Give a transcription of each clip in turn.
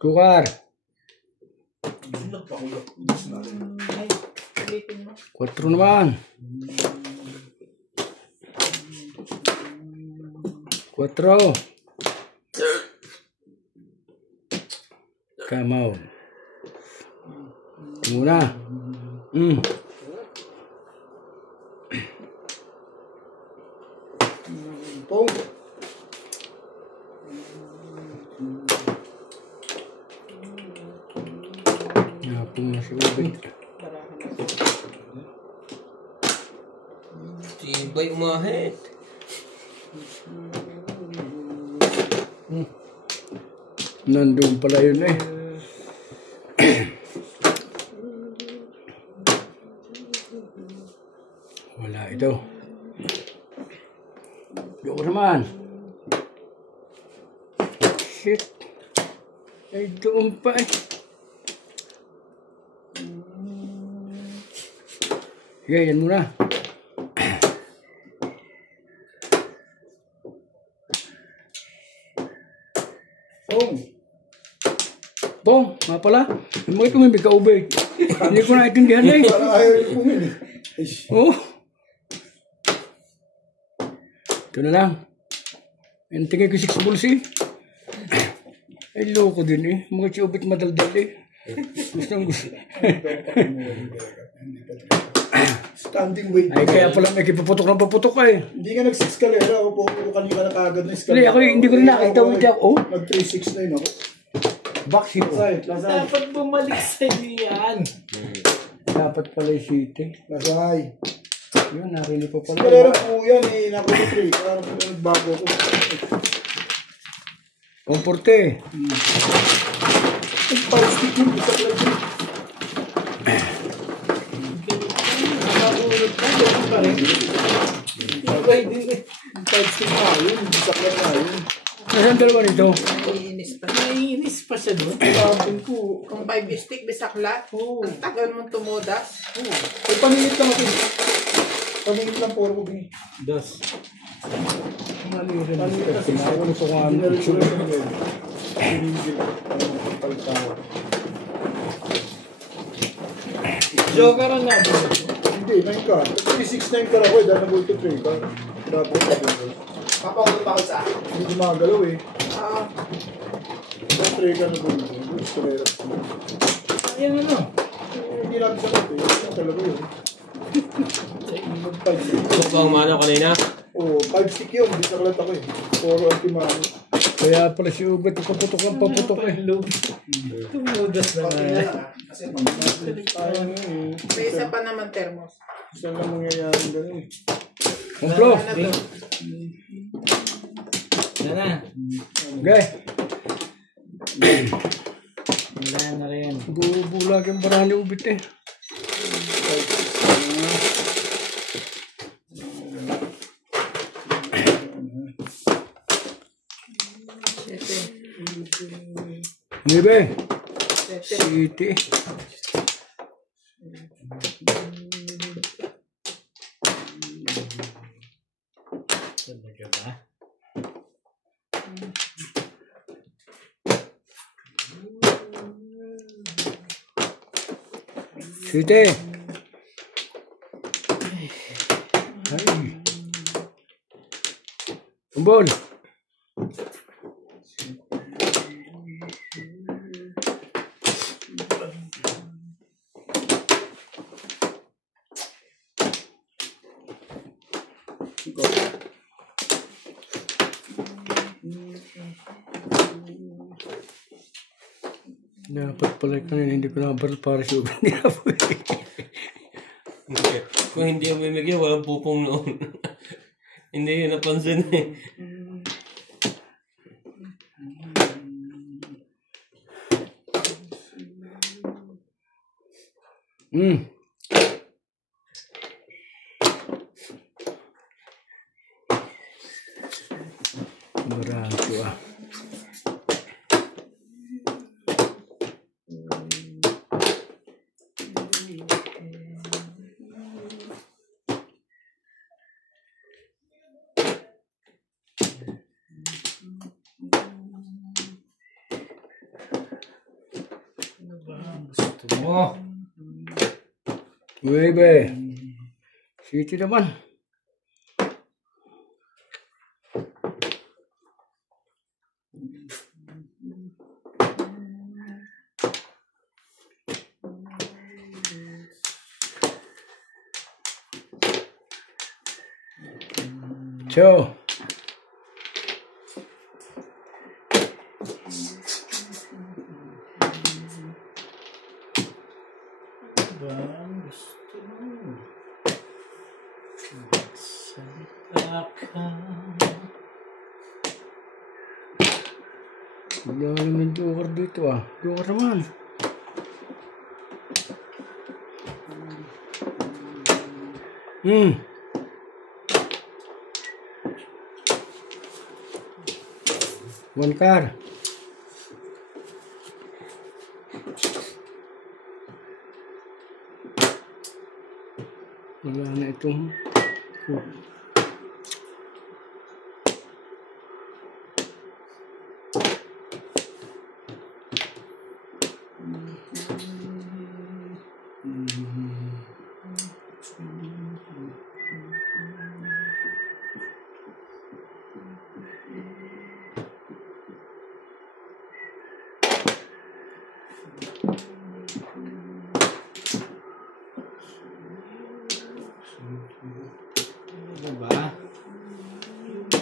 Tukar. 4 naman. 4. Kamaw. Muna. Pong. Napong na si Ubit. Tibay umahit. Nandun pala yun eh. Wala ito. Yoko naman. Shit. Ay doon pa eh. Sige, yan muna. Bong, nga pala. May tumimig ka ube. Hindi ko naitindihan na eh. Parang ayaw yung pumili. Oo. Ito na lang. Yung tingin ko 6 balls eh. Ay, loko din eh. Mga chubit madaldal eh. Gustong gusto. Standing weight. Ay, kaya pala may kipaputok ng paputok ka eh. Hindi ka nag-6 o kanina na kagad na Hindi, ako hindi ko rin nakita. Oh, Nag-3-6 na yun ako. backseat ko. Lasay. Dapat bumalik sa iyo yan. Dapat pala yung city. Lasay. Yun, narinig pa pala. Kalera po yan eh. Nakulit 3. Parang nagbago ko. Komporte. Pag-stick yun. Isa lang yun. Nakahulog ka, ganun pa rin. Pag-stick na yun. Isa lang na yun. Nasaan dalawa nito? Naiinis pa siya doon. Sabi ko. Kung 5 stick, bisakla. Ang tagal mong tumudas. Ay, paningit lang ako. Paningit lang po ako. Dos. Mali rin. Paningit lang. Pinakon ko nga. Pinarigil ko yun. Pinigil. Palitawa. Joker ang nga. Hindi, 9 ka. 3-6-9 ka ako eh. Dahil nag-goal to 3 ka. Dapat ka. Papakot pa ako sa akin. Hindi gumagalaw eh. Ah, Dahil 3 ka nag-goal to. Gusto na hirap. Ayan ano. Hindi natin sa natin. Yan talaga yun. Ito pa umano kanina. Oo, 5 stick yun. Hindi sa kalat ako eh. 4 ultimano. Kaya pala si Ubet, paputok ang paputok eh. Tumudas na nga. kasi Ayaw nga eh. may isa pa naman thermos. Saan lang mangyayari ganun eh. Kumplo. Wala na to. Yan na. Okay. Wala na rin. Bulag yung barahan ni Ubet eh. Nibe. City. Talaga ba? City. Ay. Tumbol. Dapat pala kanina hindi ko nabaril para sa Ubet nila po eh. Kung hindi yung bibigyan, walang pupong noon. Hindi yun napansin eh. Barato ah. Gusto mo. Nuebe. City naman. Cho. Ba ang gusto mo? Magsalita ka. Wala naman joker dito ah. Joker naman. One car. Wala na itong Ano ba?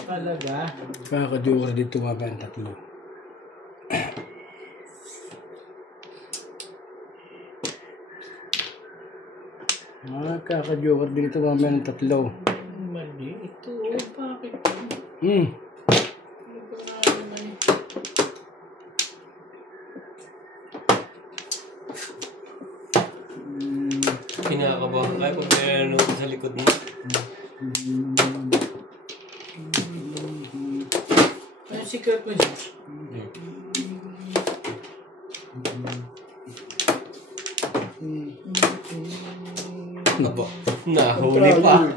Talaga? Kaka-joker dito mamaya ang tatlo. Kaka-joker dito mamaya ng tatlo. Mali. Ito, bakit? Kinakabahan kayo pag may ano sa likod mo. Ano yung secret mo dyan? Naba, nahuli pa.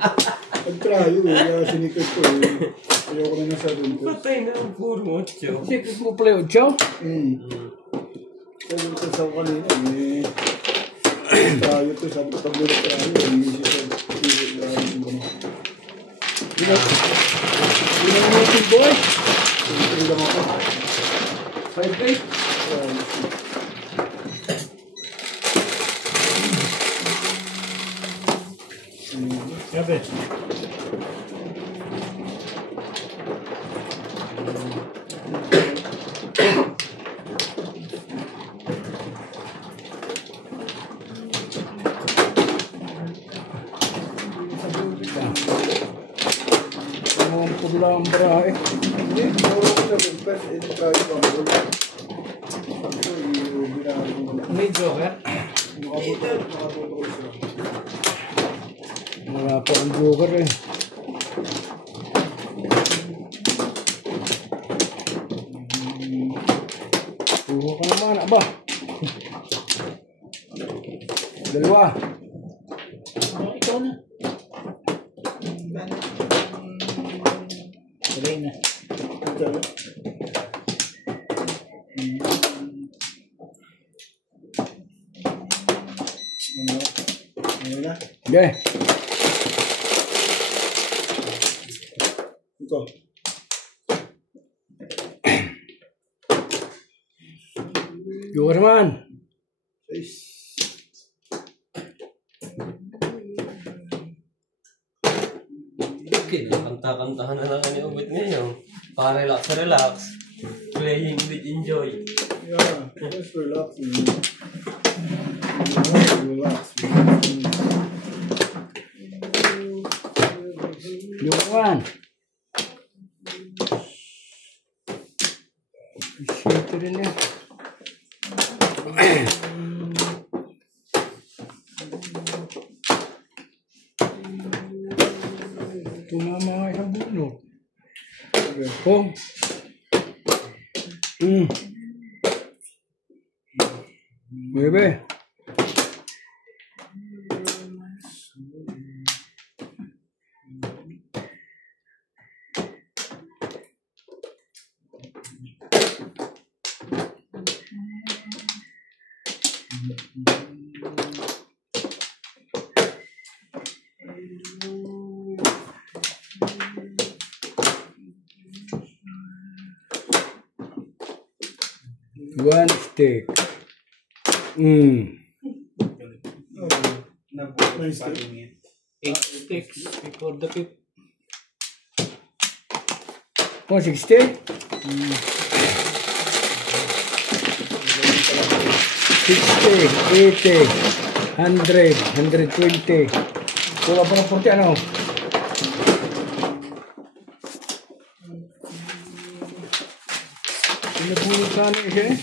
Nag-tryo eh. Kaya sinikot ko eh. Ayoko na nasa doon ko. Patay na ang puro ocho. Secret mo pala yun, Chow? Sabi ko sa kanina eh. Tryo to. Sabi ko pag nag-tryo. Hindi siya Hindi na natin, boy. Hindi lang ako. 5-8. Sabi. Ang pula ang barahe. Hindi. Puro ko na rin. Pero tryo pa ako. Sabi ko binahan ko. May joker? Nakabuto ko siya. Wala pa ang joker eh. Puho ka naman, aba. Dalawa. Oh, ikaw na. Tuloy na. Ano? Ano na? Okay. Ito. Joker naman. Okay, kanta-kantahan na lang kami ubit ngayon. Para relax. Playing with enjoy. Yeah, just relax. Relax. Joker naman. Shit rin eh. Tumama nga isang bulok. Oh. Bebe. One stick. Nice. 8 sticks before the fifth. 160? 60, 80, 100, 120. Kuha pa ng 40, ano? Pinapulot sa amin siya eh.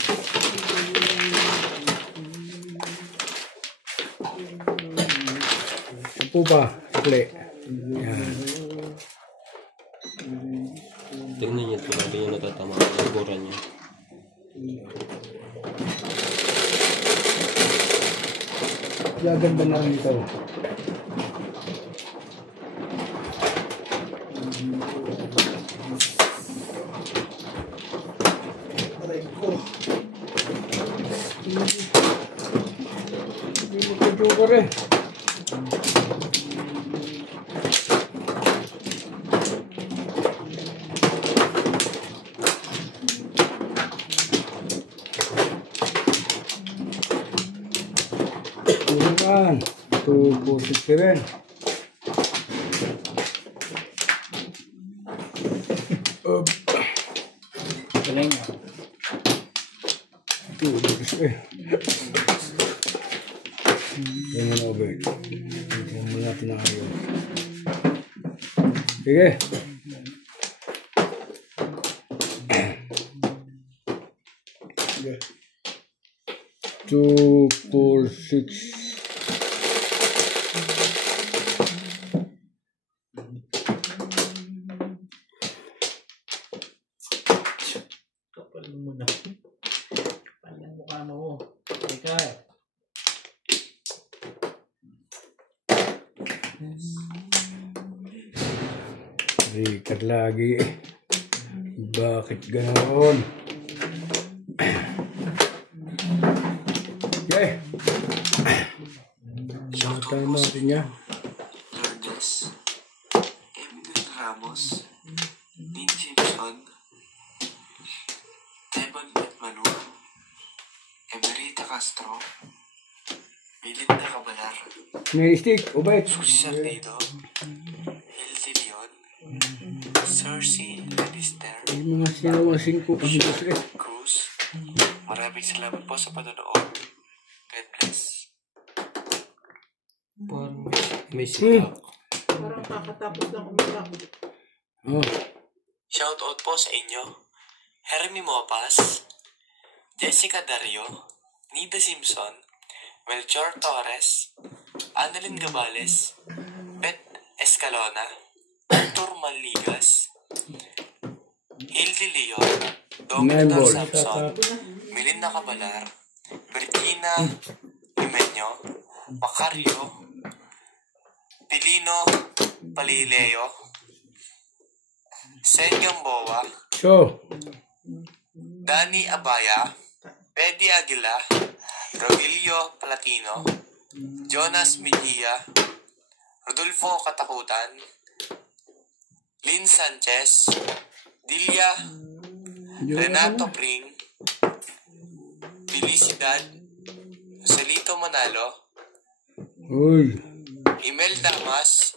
Sampu pa, sakli. Yan. Tingnan niyo ito, natin yung natatama ang sigura niya. Gaganda na rin ito. Aray ko. Hindi mo ka-joker eh. Yan. 247. Galing niya. 2 eh. Yan mo na ubay. Yan mo natin na kayo. Sige. Yeah. 2, 4, 6. Kapal mo na. Kapal yung mukha mo. Teka. Rikat lagi. Bakit ganoon? Okay. Tayo natin niya. Lourdes, Emil Ramos, Dean Simpson, Teban Manu, Emerita Castro, Melinda Cabalar, May stick. Ubay. Susi Sardido, Hildy Leon, Cersei Lannister, Yung mga sinawang 5 ang gusto eh. Cruz. Maraming salamat po sa panonood. God bless. Parang may sitak. Parang kakatapos lang umiyak. Oh. Shoutout po sa inyo. Hermie Mopas, Jessica Dario, Nida Simpson, Melchor Torres, Annalyn Gabales, Beth Escalona, Arthur Maligas, Hildy Leon, Dominic Member. Samson, Melinda Cabalar, Virginia Limeño, Macario, Pilino Palileo, Sen Gamboa, So, Danny Abaya, Pedi Aguila, Rodilio Palatino, Jonas Mejia, Rodolfo Katakutan, Lynn Sanchez, Dilia Renato Pring, Felicidad, Joselito Manalo, uy. Imel Damas,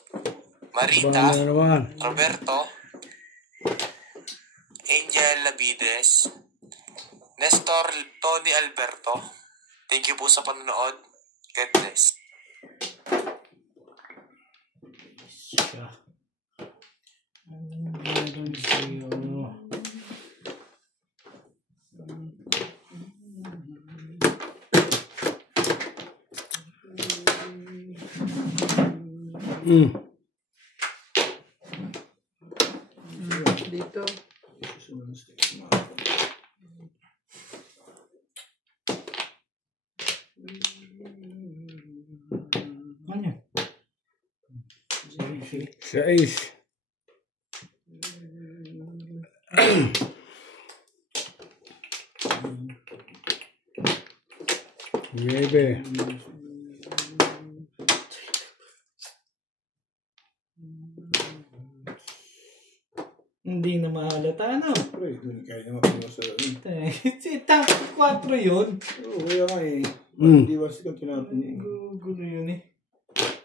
Baka Marita, na naman. Roberto, Angel Labides, Nestor Tony Alberto. Thank you po sa panonood. God bless. Siya. Meron sa'yo. Dito. Ano yan? 6. 9. Hindi na mahalata, ano? Pre, doon kaya naman pinusa rin. Top 4 yun. Oo, kaya nga eh. Mm. Hindi ba siya tinapin eh. Gulo yun eh.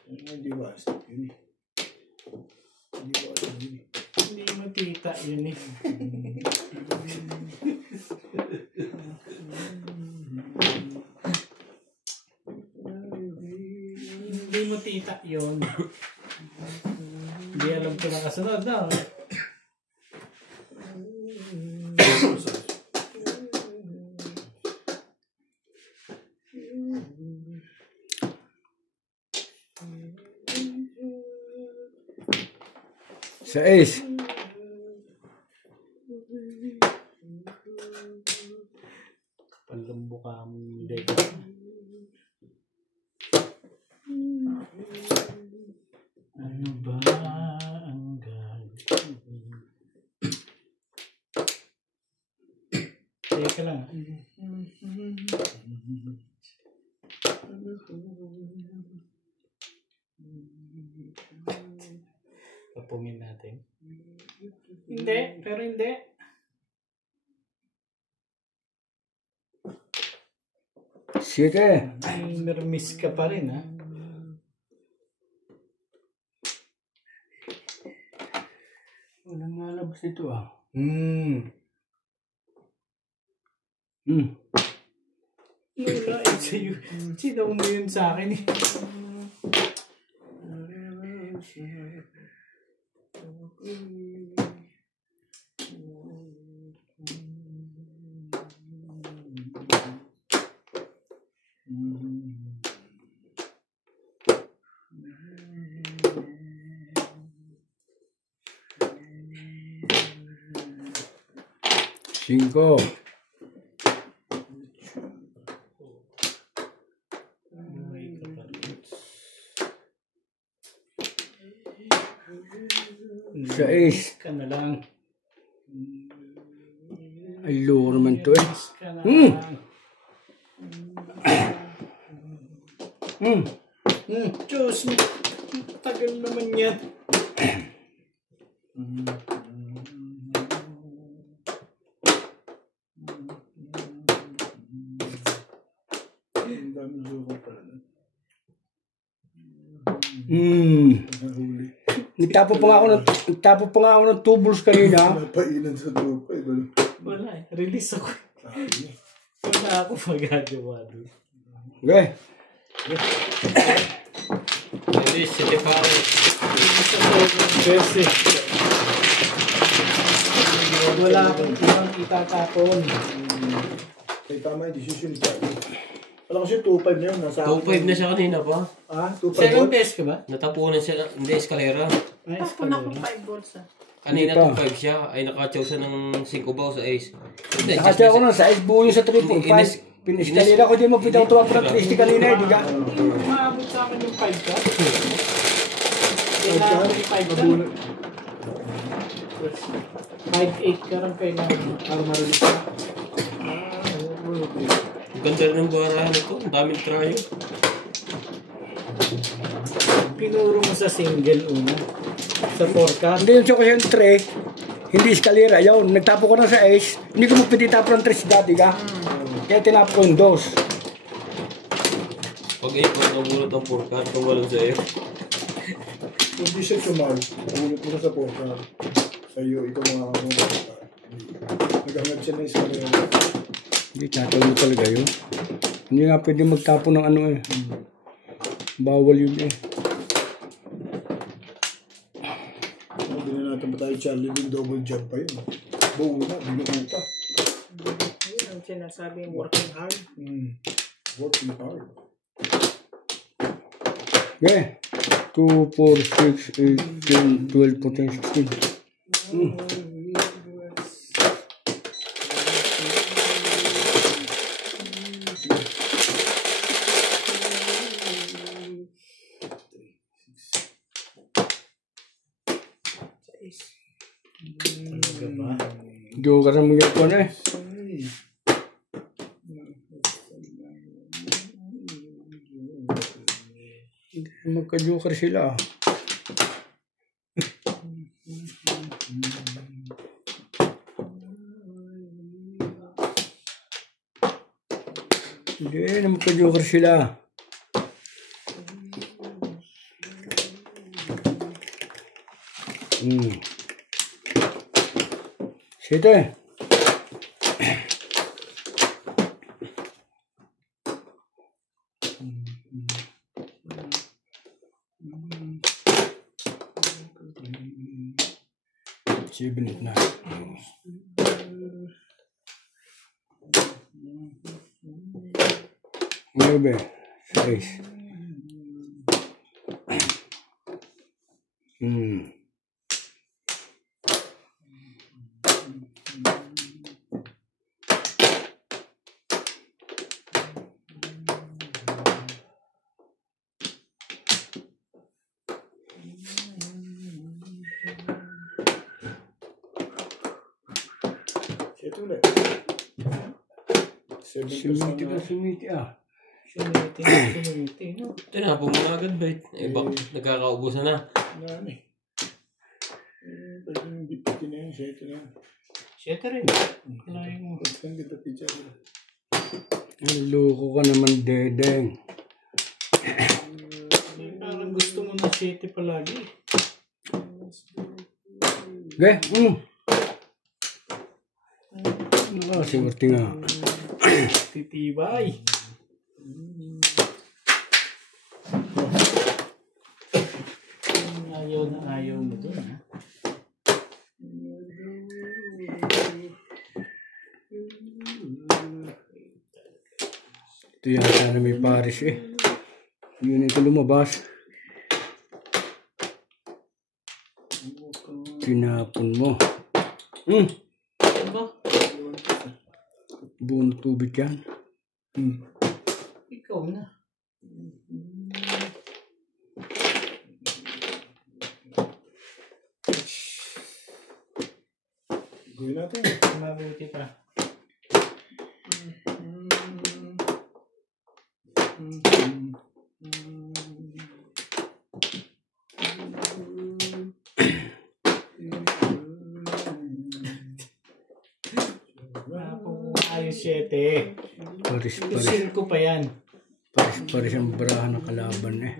Hindi ba siya yun eh. Hindi ba siya yun eh. Hindi matita yun eh. Hindi matita yun. Hindi alam ko na kasunod na. Sa ace. Palumbo ka mo deck. Ano ba ang gagawin? Teka lang. Papungin natin. Hindi, pero hindi. Sige. Ay, nermiss ka pa rin, ha? Walang malabas ito ah. Wala, eh, sa'yo. Sinaw mo yun sa akin, eh. Cinco. Sa ace. Ka na lang. Ay, loko naman to eh. Nermiss ka na Hmm. lang. Diyos mo. Tagal naman yan. Ang dami joke pala na. Nahuli. Nagtapo pa nga ako ng 2 balls kanina. Napailan sa tropa eh. Balo. Wala eh. Release ako. Sabi. Wala ako magagawa doon. Okay. Release, City Pare. Release ako ng bese. Wala akong ibang itatapon. Kaya tama yung decision niya. Alam ko siya 2-5 na yun. Nasa 2-5 na siya kanina pa. Ah, 2-5 Second volt? test ka ba? Natapunan siya, hindi, eskalera. Ay, Tapon akong 5 balls ah. Kanina Hindi pa. 2-5 siya, ay nakachow siya ng 5 baw sa ace. Hindi, Nakasya ako na sa ace buo yung sa 3.5. Piniskalila ko din mo pitang tuwag ko ng 360 kanina eh. Di ka? Hindi maabot sa akin yung 5 ka. Kailangan ko yung 5 ka. 5-8 ka rin kailangan. Para marilis ka. Ang ganda rin ng barahan ito, ang daming trayo. Pinuro mo sa single una. Sa 4 ka. Hindi yung choco yung 3. Hindi eskalera. Yun, nagtapo ko na sa ace. Hindi ko magpititapo ng 3 dati ka. Kaya tinapo ko yung 2. Pag 8 mo nabulot ang 4 card kung walang sa'yo. Kung di siya tumal, ulit mo na sa poka. Sa'yo, ikaw mga kamuna. Naghangat siya na isa na. Hindi, tatalo talaga yun. Hindi nga pwede magtapo ng ano eh. Bawal yun eh. Hindi na natin ba tayo Charlie yung double jump pa yun. Buo na, binuo pa. Yun ang sinasabing working hard. Working hard. Okay. 2, 4, 6, 8, 10, 12, 14, 16. Talaga ba? Diyo ka na mga ko na eh. Magka-joker sila. Hindi na magka-joker sila. Sete. Seven na. Nueve. Seis. Ito ulit. Sumiti ka, sumiti ah. Sumiti, no? Tinapon mo na agad, bait. Eh, bak, nagkakaubusan na. Nani. Pwede yung dipiti na yan. Ito na yan. Siyete rin. Kalahin mo. Ang ganda pizza. Loko ka naman, Dedeng. Parang gusto mo ng siyete palagi. Okay? Nakasiwerte nga. Titibay. Ayaw na ayaw mo dun, ha? Ito yata na may pares eh. Yun ito lumabas. Tinapon mo. Ano? Buong tubig yan. Ikaw na. Gawin natin. Mabuti pa. Ayos 7. Pares-pares. 5 pa yan. Pares-pares ang barahan ng kalaban eh.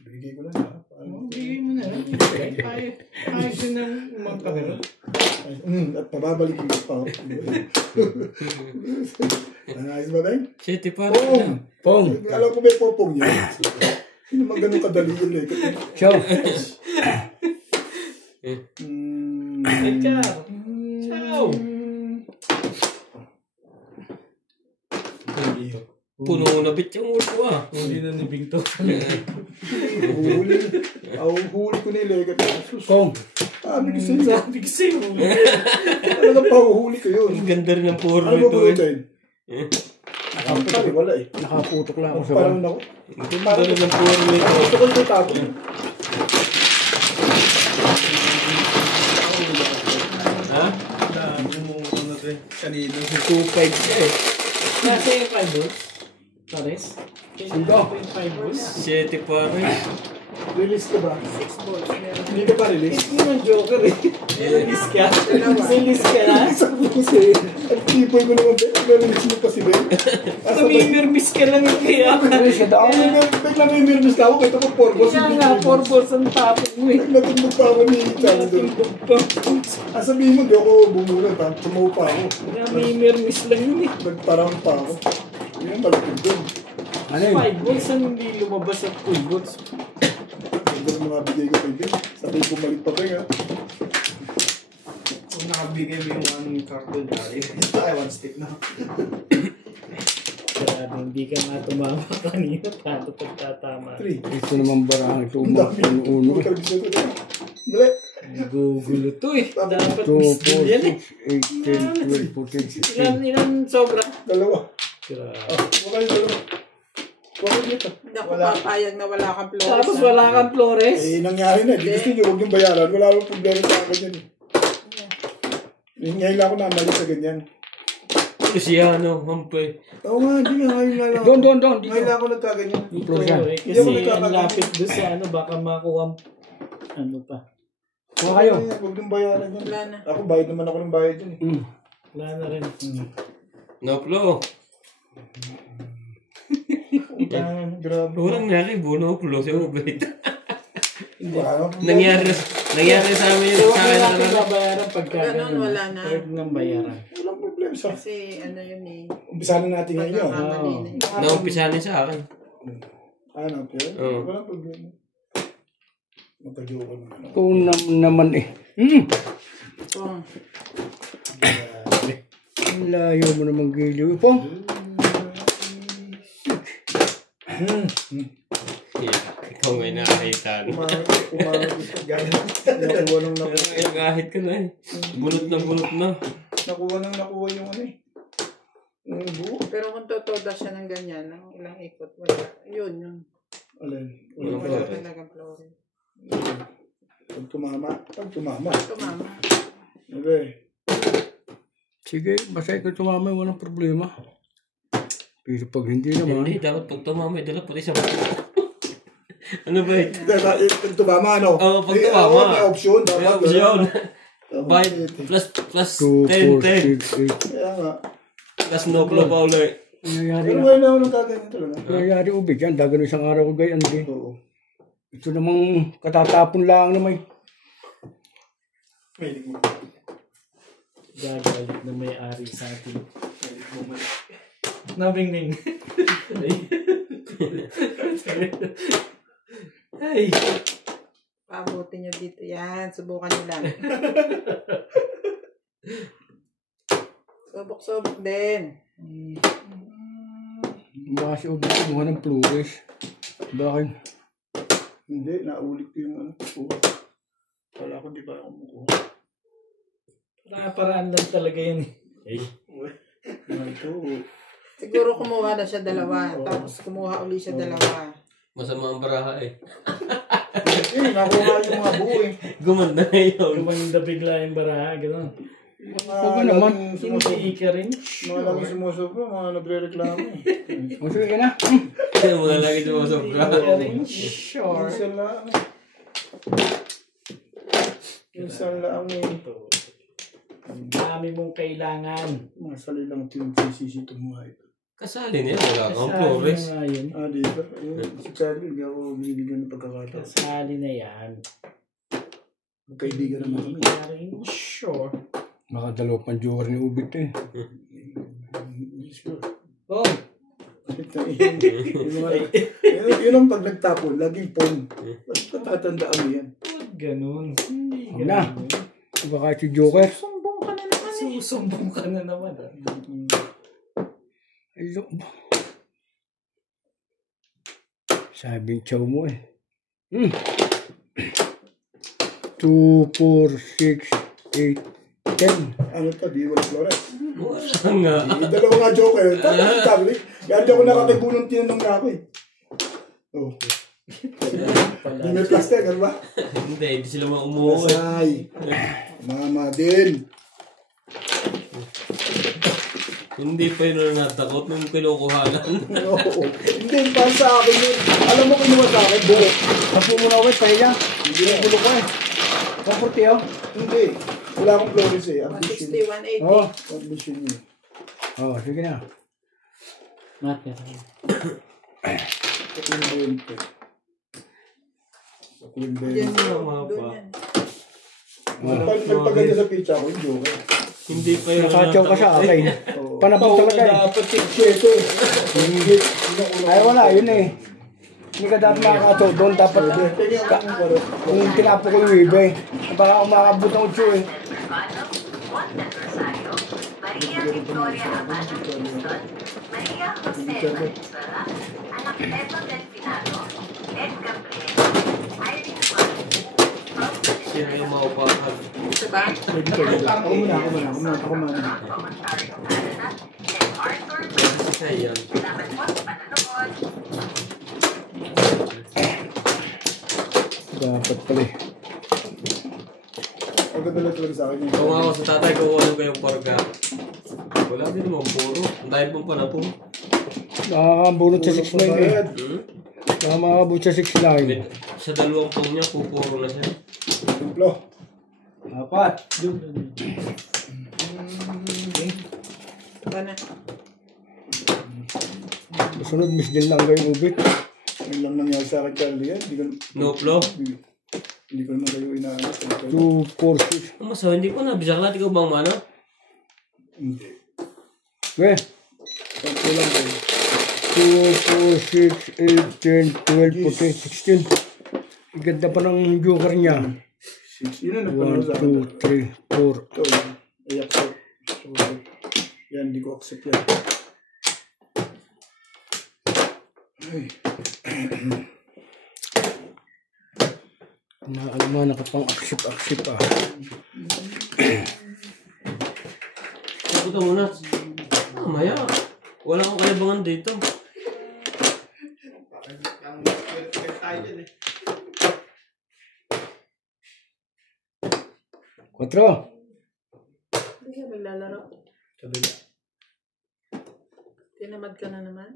Bigay ko na. Bigay mo na. Ayos yun ang magkagano. At pababalikin ko pa. Ayos ba tayo? Siyete pa. Pong! Alam ko may popong yan. Hindi naman ganun kadali yun eh. Ciao! Edgar! Ciao! Puno na bit yung ulo ah. Huli na ni Bingto. Huli. Huli ko nila. Pong! Sabi ko sa'yo. Sabi ko sa'yo. Ano na pahuhuli ko yun? Ang ganda rin ng puro Ano ba ito po eh. tayo? Nakapali, wala eh. Nakaputok lang ako sa Parang ako. Ang ganda rin ng puro ito. Gusto ko ito tapo. Ha? Kanina. 2.5 siya eh. Nasa yung 5 balls? Pares? Sino? 5 balls? Siyete pa rin. Release ka ba? 6 balls. Hindi ka pa release? Hindi naman joker eh. Release ka? Release ka na? Isang puso eh. Ang tipoy ko naman, Ben. Release mo pa si Ben. Namimirmis ka lang yung kaya ka. Bigla may mirmis na ako. Kahit ako 4 balls. Kaya nga, 4 balls ang tapos mo eh. Natindog pa ako ni Chang doon. Tindog pa. Sabihin mo, di ako bumula. Tumaw pa ako. Namimirmis lang yun eh. Nagparang pa ako. Yan, malapit doon. Ano yun? 5 balls ang hindi lumabas at 2 balls. Ganda ng mga bigay ko kay Ben. Sabi ko bumalik pa Ben ha. Kung nakabigay mo yung one carton dali, ay one stick na. Kaya hindi ka nga tumama kanina, tanto pagtatama. 3. Ito naman barahan. Ito Ang dami. uno. Dali. Gugulo to eh. Dapat 2, misdil 4, yan eh. 6, 8, 10, 12, 14, 16. Ilan sobra? Dalawa. Grabe. Huwag kayo dalawa. Huwag kayo dito. Hindi ako papayag na wala kang Flores. Tapos wala kang Flores. Eh, nangyari na. Di gusto nyo, huwag yung bayaran. Wala akong problema sa akin yun. Ngayon lang ako namali sa ganyan. Luciano, hampay. Oo nga, hindi nga. Ngayon lang ako. Doon. Dito. Ngayon lang ako nagkaganyan. Flores yan. Hindi ako Kasi nagkakagaling. ang lapit doon sa ano, baka makuha ano pa. Kuha kayo. Huwag yung bayaran yan. Wala na. Ako, bayad naman ako ng bayad yun. Wala na rin. No, Flo. Grabe. Walang nangyari, buno, Flo, si Ubed. Wala. nangyari sa amin So, sa wala akin natin na babayaran pagka Ganun, ganun. wala na. Huwag nang bayaran. Walang problema sa Kasi ano yun eh. Umpisahan na natin ngayon. Pagkakamali na yun. naumpisahan sa akin. Ano, pero Oo. walang problema. Magka-joke naman. Kung naman eh. Oh. Ang layo mo naman giliw. Pong. Yeah, ikaw may nakakita. Umangat nakuha nang nakuha. Ay, kahit ka na eh. Bulot na. Nakuha yung ano eh. Yung buo. Pero kung totoda siya ng ganyan, ng ilang ikot, wala. Yun. Alin? Walang Wala Flores. talagang Flores. Pag tumama. Tumama. Okay. Sige, basta ikaw tumama, walang problema. Pero pag hindi naman, Hindi, dapat pag tumamay, dala pati sa ano ba ito? Pag tumama, ano? Oo, pag tumama. May option. May Dapat. option. Dapat. By plus 2, 4, 10. 6, 8. Kaya nga. Plus no Flo pa ulit. Nangyayari Pero na. ngayon na ako nang kaganyan talaga. Nangyayari ubig yan. Dagano isang araw ko gayan. Oo. Ito namang katatapon lang na may. Mahilig mo. Gagalit na may-ari sa atin. Nabing-ning. Ay. Pabuti nyo dito. Yan, subukan nyo lang. Subok-subok din. Baka si ubig kumuha ng Flores. Bakit? Hindi, naulit ko yung ano. Wala ko, di ba ako mukuha. Paraan lang talaga yan eh. Ito. Siguro kumuha na siya dalawa. Tapos kumuha uli siya dalawa. Masama ang baraha eh. Nakuha yung mga buo eh. Gumanda na yun. Kumanda bigla yung baraha, gano'n. Huwag naman. Hindi ka rin. Mga lagi sumusobra, mga nagre-reklamo eh. O sige na. Mga lagi sumusobra. Sure. Minsan lang eh. Minsan lang eh. Dami mong kailangan. Mga salilang tinisisi itong mga ito. Kasali niya, wala kang Flores. Kasali na yun. Di ba? Si Charlie, hindi ako binibigyan ng pagkakataon. Kasali na yan. Magkaibigan naman kami. Sure. Baka dalawa pang joker ni ubig to eh. Sure. Oh, Yun ang pag nagtapon, laging pong. Patatandaan mo yan. huwag ganun. Hindi Huwag na. ganun. Baka si joker. Sumbong ka na naman eh. Susumbong ka na naman. Hello. Sabing chow mo eh. 2, 4, 6, 8, 10. Ano to, di wala Flores. Wala nga. Dalawa nga joker. Tapos sabi, kaya di ako nakakagulong tinanong na ako eh. Oh. Di may plastic, ano ba? Hindi sila umuwi. Masay. Mama din. Hindi pa yun na natakot nung kinukuhanan. Oo. Hindi, para sa akin yun. Alam mo kinuha sa akin, buo. Tapo mo na ulit, pahiga. Hindi na bulo ka eh. Kaputi oh. Hindi. Wala akong Flores eh. Ambition. 160, 180. Oh. Ambition yun. Oh, sige na. Mate. Kakulimbente. Yan Kakulimbente. yun. Tama Doon pa. yan. Nagpaganda sa pizza ko, yung joker. Hindi pa yun Nakachow ka sa akin. Oo. Panabot talaga eh. Dapat 6 eh. Ay wala, yun eh. Hindi ka dapat makakato. Doon dapat kung tinapo ko yung iba eh. Baka umakabot ng 8 eh. Maria Victoria Amado Houston, Maria Jose Valenzuela, anak Edo Del Finado, Ed Gabriel, Irene Juan, Sino yung maupahan? Diba? Ako muna. Arthur Ayan. Salamat po sa panonood. Dapat pala eh. Ang ganda lang talaga sa akin yun. Kung ako sa tatay ko, ano kayong porga? Wala din naman puro. Ang dahil pong pala po. Nakakabunot sa 6'9 eh. Nakakabunot sa 6'9. Sa dalawang pong niya, pupuro na siya. Templo. Apat. Ba na? Sunod, Miss Del lang kayo ubit. Yun lang nangyari sa akin, Charlie. Hindi ko, No flow. hindi ko naman kayo inaanap. 2, 4, 6. Ang masawa, hindi ko na. Bisak natin ikaw bang mana? Hindi. Okay. Pagko lang kayo. 2, 4, 6, 8, 10, 12, 14, 16. Iganda pa ng joker niya. 6. Yun ang nagpanood 1, sa akin. 2, 3, 4. Ito, ay accept. So, yan, hindi ko accept yan. Ay. Alam mo, nakapang-aksip-aksip ah. Sabuta muna. Maya. Wala akong kalibangan dito. Kwatro. Hindi ka maglalaro. Kabila. Tinamad ka na naman.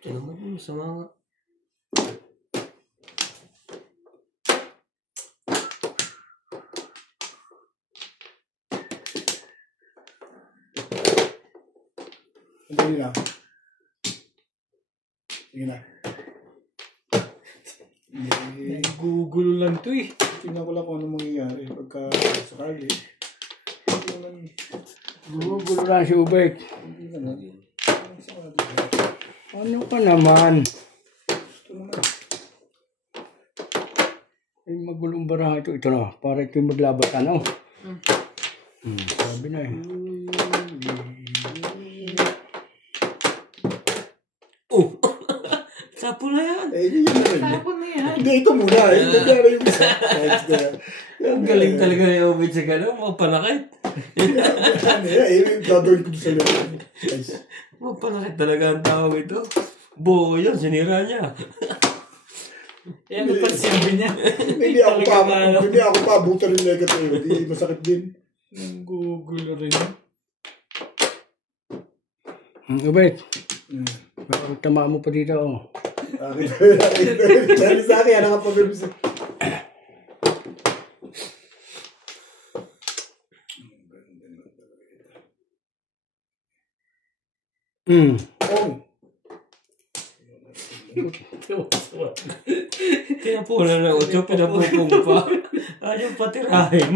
Ito naman yun, masama nga. Hindi na. Sige na. Gugulo lang to eh. Tingnan ko lang kung ano mangyayari pagka sakali. Hindi naman. Gugulo lang si Ubek. Hindi naman. Ano ka naman? Ito naman. Ay, magulong baraha ito. Ito na. Para ito yung maglabat. Ano? Sabi na eh. Oh! Sapo na yan. Eh, hindi yun naman. Tapon na yan. Hindi, ito muna. Ito na yung isa. Next na. Ang galing talaga ni Obed sa gano'n. Mapanakit. Gagawin ko sa loob. Guys. Mapanakit talaga ang tawag ito. Buo yun, sinira niya. Yan ang pansilbi niya. Hindi ako pa abutan ng negative. Hindi masakit din. Ang gugulo rin. Ubek. Tama mo pa dito. Oh. Dahil sa akin, nakapagulong sa... Oh. Tinapunan na 8, pinapupong pa. Ayaw patirahin.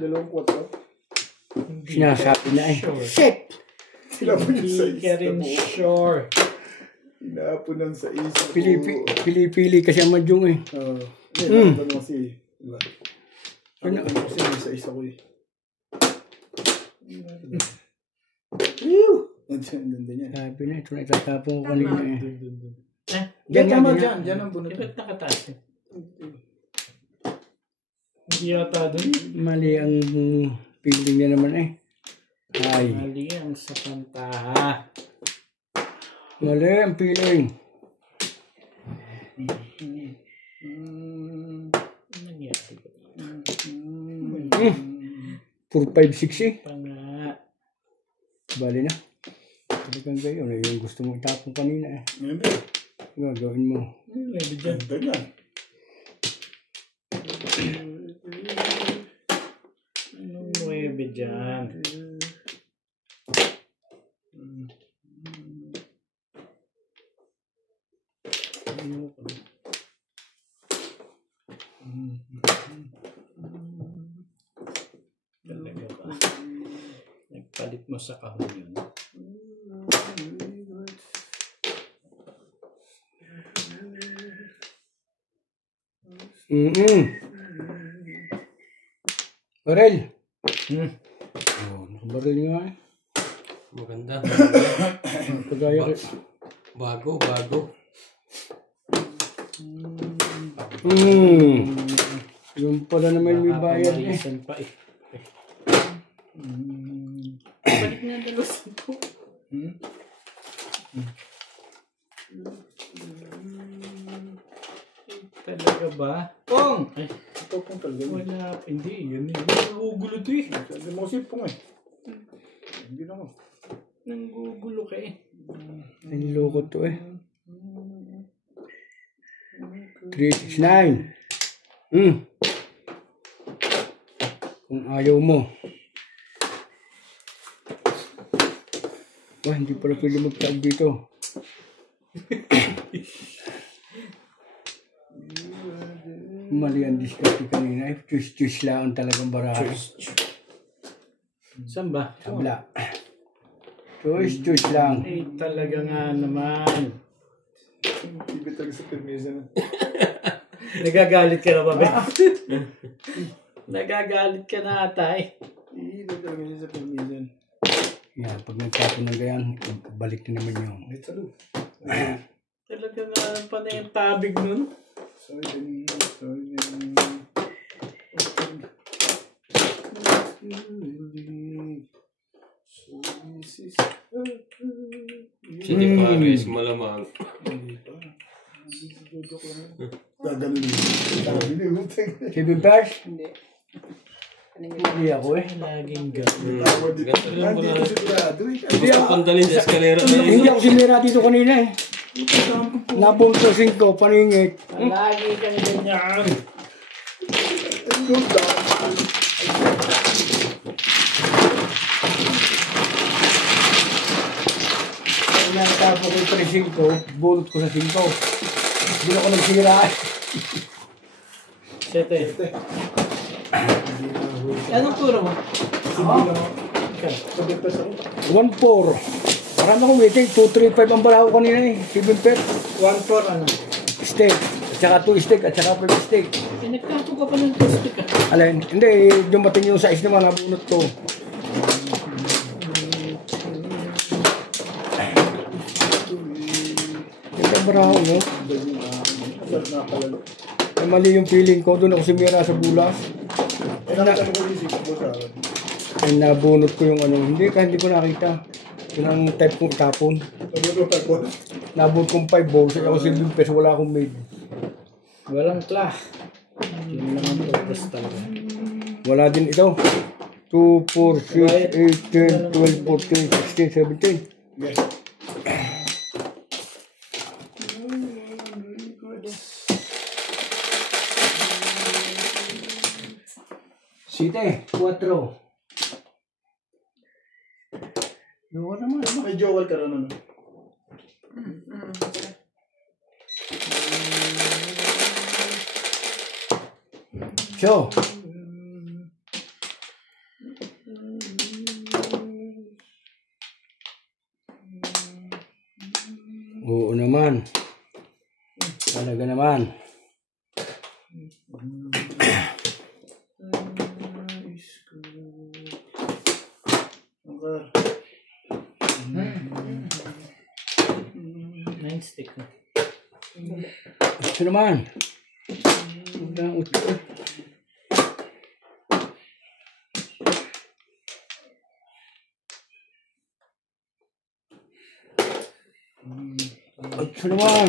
Dalawang kwatro. Sinasabi na eh. Shit! Tinapon yung sa Hindi ka rin isa. sure. Tinapon ng sa isa. Pili-pili kasi ang madyong eh. Hindi, nakapon kasi. Diba? Ano? Nakapon kasi yung sa isa ko eh. Ang ganda niya. Sabi na, ito na itatapon ko kanina eh. Diyan Diyan tama nga, dyan. Diyan ang bunot. Ba't nakataas eh? Hindi yata doon. Mali ang feeling niya naman eh. Ay, Mali ang sa kantaha. mali ang feeling. Ano nangyari? 4, 5, 6 eh. Pa nga. Bali na. Talagang kayo na yung gusto mo itapon kanina eh. Ganda. Gagawin mo. Maybe dyan. Ganda niya. Anong 9 dyan? Talaga ba? Nagpalit mo sa kahon yun. Barel. Oh, nakabaril nga eh. Maganda. Kagaya ko. Bago. Yung pala naman may bayad eh. Nakapamalisan pa eh. Balik na 2,000. Talaga ba? Pong! Ay, Ito pong talaga. wala. Hindi, yun eh. Nagugulo to eh. Hindi mo kasi pong eh. Hindi naman. Nanggugulo ka eh. Niloko to eh. 369. Kung ayaw mo. Wah, hindi pala pwede magtag dito. Mali ang diskarte kanina. Choose lang ang talagang baraha. Saan ba? Tabla. Choose lang. Eh, talaga nga naman. Ibig talaga sa permisa na. Nagagalit ka na ba, Ben? Nagagalit ka na ata eh. Ibig talaga niya sa permisa. Yan, pag nagtapon ng ganyan, balik na naman yung. Wait, salo. Talaga nga pa na yung tabig nun. Sorry. Hindi pares, malamang. Gaganon yun. Seven pairs? Hindi. Hindi ako eh. Laging gano'n. Ganito lang pala. Nandito sigurado eh. Gusto pandalin sa eskalera na Hindi yun. ako sinira dito kanina eh. Nabuntosin ko, paningit. Lagi kang ganyan. Kung nakatapo ko yung pressing ko, bulot ko sa 5. Hindi ako nagsira eh. Sete. Anong puro mo? Sabi pa sa 1-4. Marami akong waiting. 2-3-5 ang bala ko kanina eh. 7 pairs. 1-4 ano? Steak. At saka 2 steak. At saka 5 steak. Eh, nagtapo ka pa ng toothpick ah. Alin? Hindi. Dumating yung size naman. Nabunot ko. Ito ang baraho, no? napalalo. Ay, mali yung feeling ko. Doon ako sumira sa bulas. Eh, nakita mo ko yung isip ko sa akin. Ay, nabunot ko yung ano. Hindi, kahit hindi ko nakita. Yun ang type kong tapon. Nagluto pa ko. Nabot kong 5 balls. At ako silbing peso. Wala akong made. Walang klah. Yun lang ang purpose talaga. Wala din ito. 2, 4, 6, 8, 10, 12, 14, 16, 17. Yes. Site, 4. Yung naman. May Joel ka rin ano. So. Oo naman. Talaga naman. Nine stick na. Ito naman. Ang utot. Ito naman.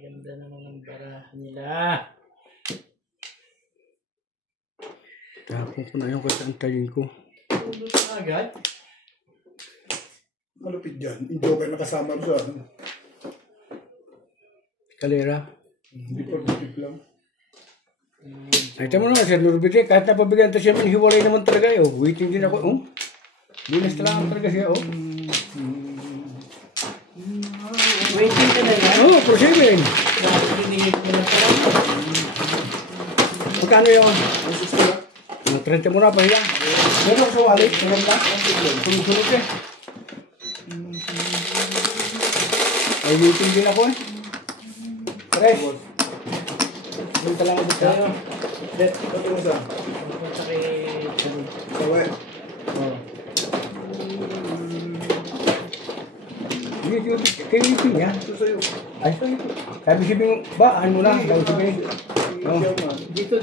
Ganda naman ang barahan nila. Tapos ko na yung kasantayin ko. Tulo na agad. Malupit dyan. Yung Joker nakasama mo sa ano. Kalera. Hindi pa bipip lang. Nakita mo naman, Sir Nurbite, kahit napabigyan ito siya, hiwalay naman talaga eh. Oh. Waiting din ako. Oh. Binas talaga talaga siya. Oh. Waiting ka na yan. Oh, for 7. Bakit hinihit mo na pala? Magkano yun? Ang susto na. 30 mo na pa yan. Meron sa wallet. Meron na. Sunod-sunod eh. Ay, waiting din ako eh. Fresh. Punta lang ako tayo. Bet, ito mo sa? Punta kay... Sawe. Oh. Kayo waiting niya. Ito sa'yo. Ay, sabi si Bing, ba, ano na? Sabi si Bing. Oh. Dito.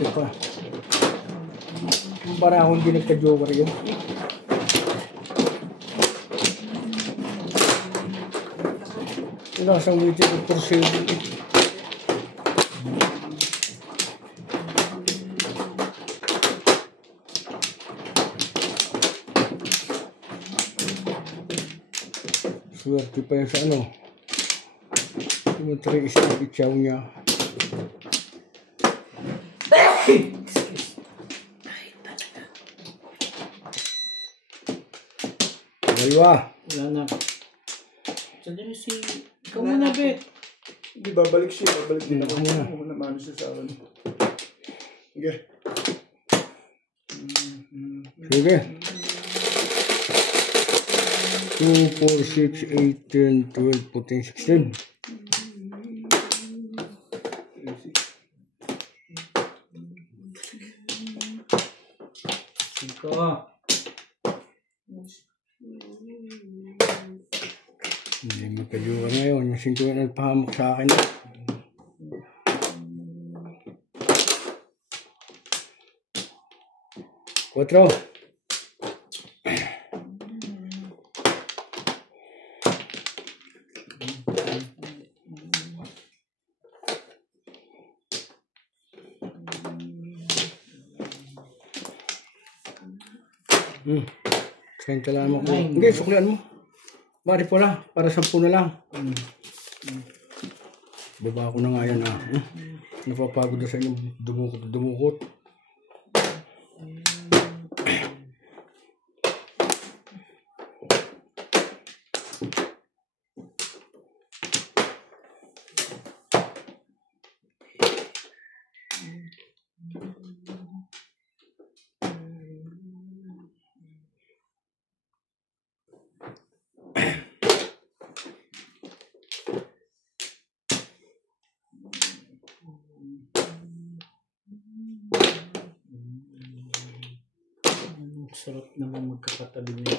Ito pa. Para akong hindi nagka-joker yun. Wala sa waiting ko for sale. Swerte pa yan sa ano. Tumatry isa ang pitsaw niya. Dalawa. Wala na. Sandali si... Ikaw muna, Bet. Hindi, babalik siya. Babalik din ako. Ano na? Ako naman siya sa akin. Sige. Sige. 2, 4, 6, 8, 10, 12, 14, 16. Iko. Hindi magkajuwa ngayon. Yung 5 na nagpahamak sa akin. 4. Senta lang ako. Hindi, suklian mo. Bari po lang. Para 10 na lang. Baba ko na nga yan. Napapagod na sa inyo. Dumukot. Sarap naman magkakatabi nito.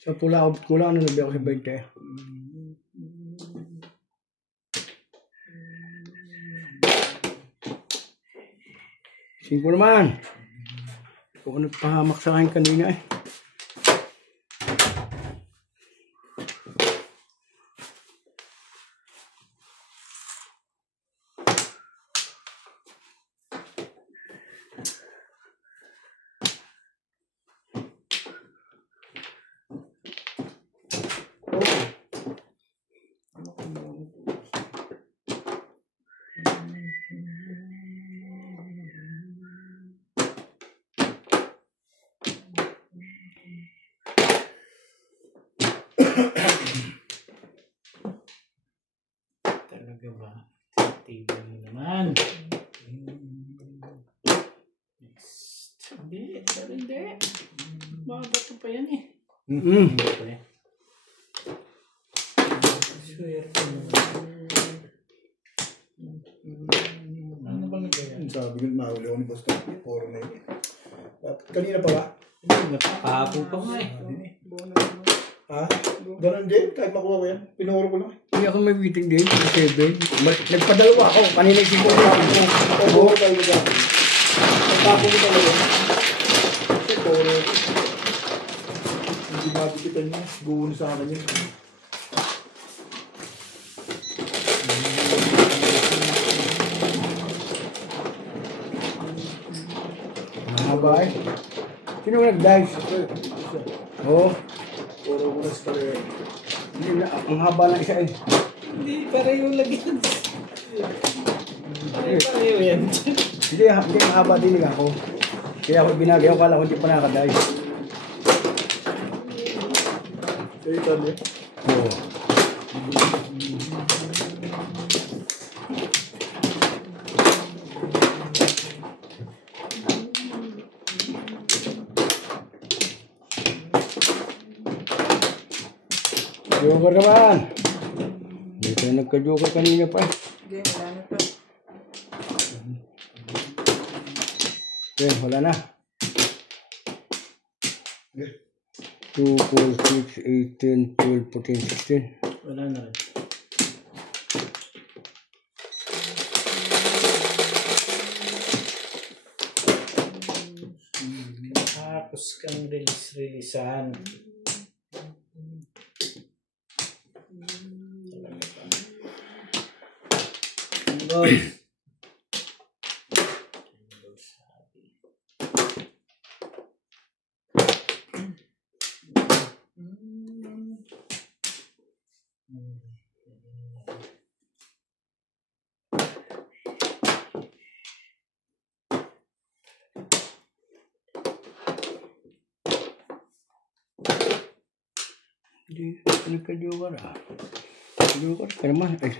Sa pula ako, kulang ano nabi ako sa 20. Singko naman. Kung ano pahamak sa akin kanina eh. Talaga ba? Table mo naman. Next. Hindi. Mga bato pa yan eh. Swerte mo. Ano ba nagaya? Sabi ko, mahuli ako ni Boston. Puro na yun. Kanina pa ba? Napahapon pa nga eh. Ha? Ganun din? Kahit makuha ko yan? Pinuro ko lang. Hindi ako may waiting din. 7. Nagpadalawa ako. Kanina yung 5 na ako. Puro tayo na dyan. Nagtapo ko talaga. Kasi puro. Hindi matikitan niya. Guun sa akin yun. Mahaba eh. Sino nag-dice? Oo. Puro ko na sa kare. Hindi na. Ang haba ng isa eh. Hindi, pareho lagi. Pareho yan. Hindi mahaba din ako. Kaya ako binagay, ako kala ko hindi pa nakadayo. Sa Italy. Oo. Joker naman. Hindi tayo nagka-joker kanina pa. Game, wala na to. Okay, wala na. 2, 4, 6, 8, 10, 12, 14, 16. Wala na rin. Tapos kang release-releasan. Boys. Hindi nagka-joker ah. Joker ka naman. Ay.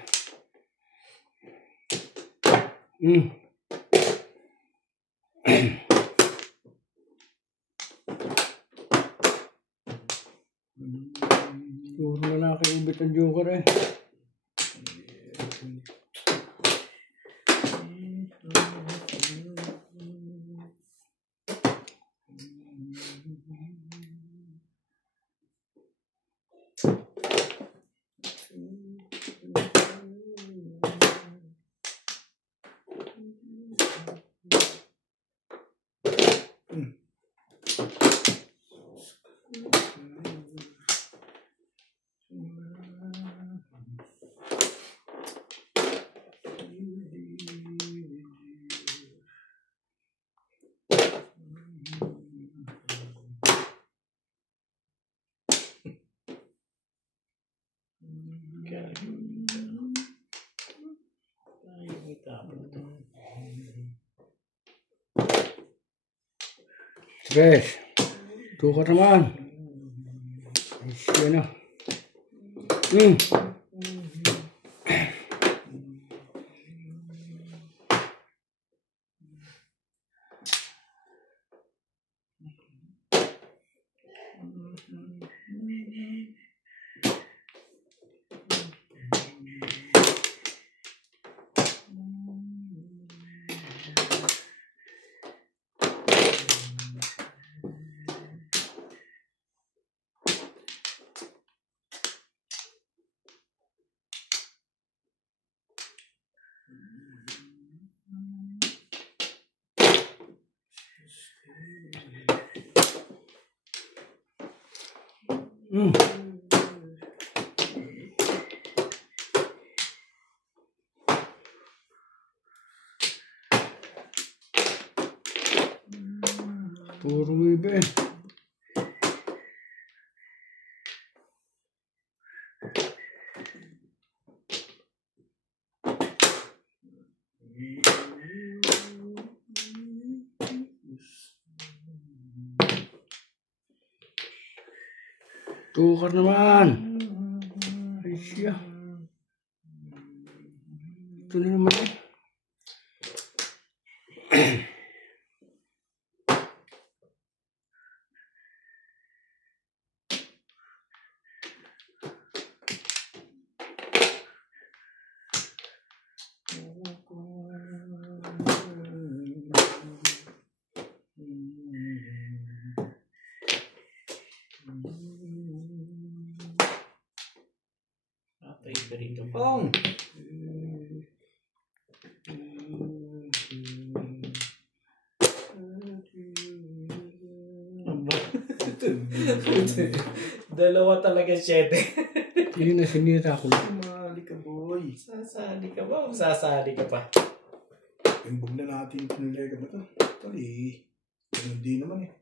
Siguro na nakaibit ang joker eh. Stress. Joker naman. Yan na. Puro iba eh. Joker naman. Ay siya. Ito na naman eh. Perito Pong. Dalawa talaga 7. Hindi na sinira ko. Mali ka, boy. Sasali ka ba o sasali ka pa? Imbog na natin yung pinilega ba ito? Tali. Hindi naman eh.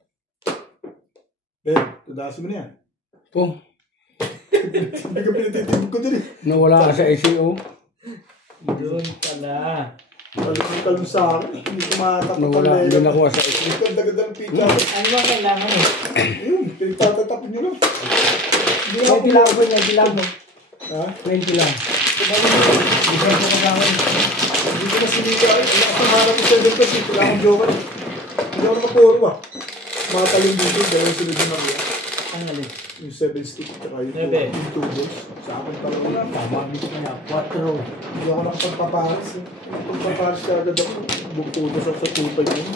Ben, tudasin mo na yan. Pong. Hindi ka pinatitibog ko din eh. Nawala ka sa SEO. Doon pala. Talong sa akin. Hindi kumatapat ang Nawala, hindi layer. nakuha sa ito. Ganda-ganda ng pizza. Ano ba kailangan eh? Yun, pinagtatatapin nyo lang. Hindi ako 20 lang, 20 lang. Ha? 20 lang. Hindi ko na sinila. Wala akong harap yung 7 kasi. Wala akong joker. Hindi ako nakapuro ah. Mga talong dito, dahil sunod yung mga. Ang alin? Yung 7 stick, tsaka yung Sebe. 2 balls. Sa akin pala wala. Tama, dito ka na. 4. Hindi ako nakapagpaparis. Pagpaparis ka agad ako. Bugtutos ako sa tupay yun.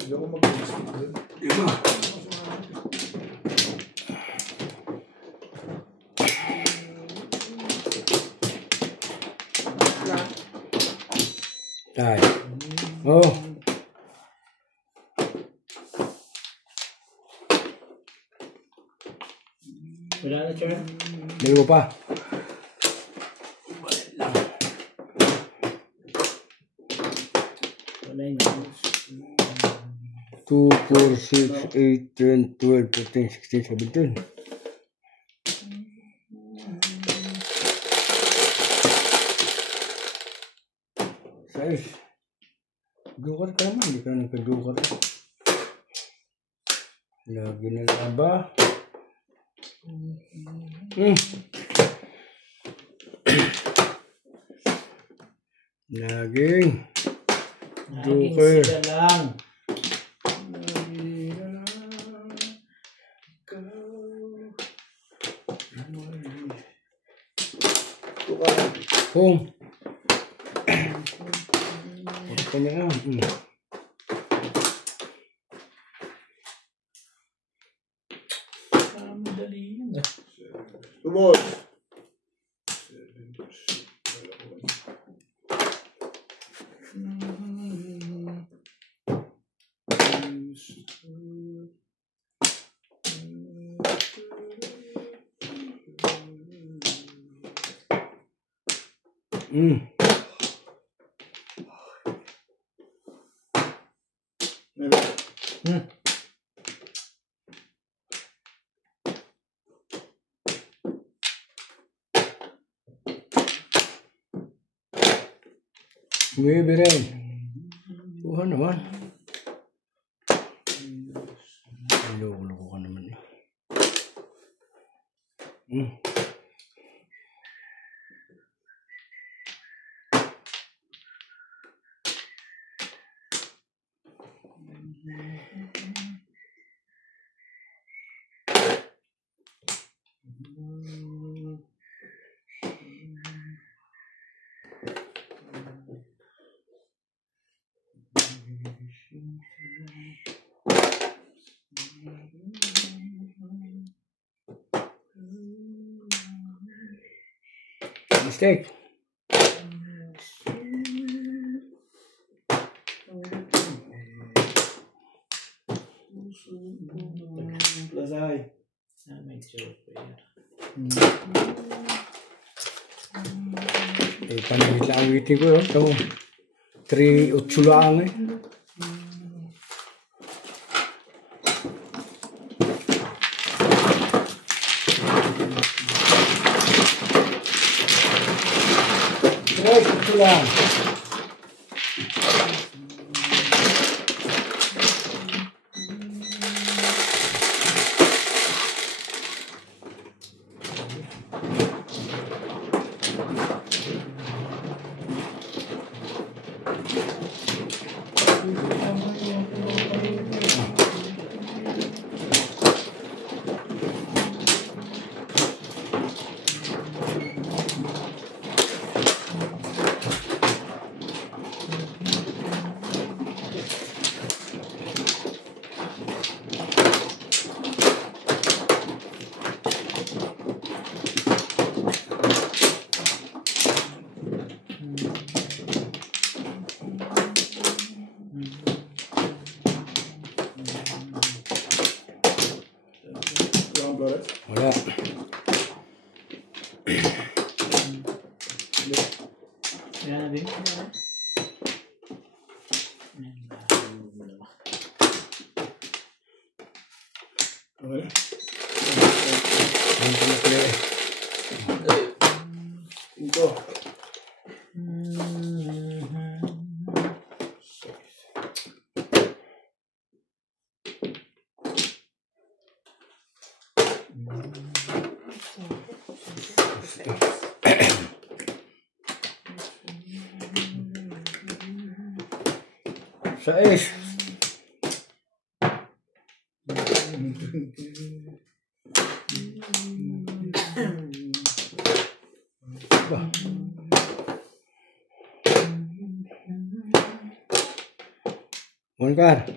Hindi ako mag-stick dun. Iba. Ay. Oh. Wala na, Char? Dalawa pa. Wala na. 2, 4, 6, 8, 10, 12, 14, 16, 17. Sais. Joker ka naman, hindi ka nagka-joker. Lagi na lang ba? Laging. Naging Joker. sila lang. Home. Ito niya nga. Madali yun ah. Tumol. Maybe rin. Buha naman. Loko-loko ka naman. Mistake. Lasay. May joker. Eh, panagit lang ang waiting ko. Ito. 3-8 lang eh. Ito lang. 6. Ba. Mungkar.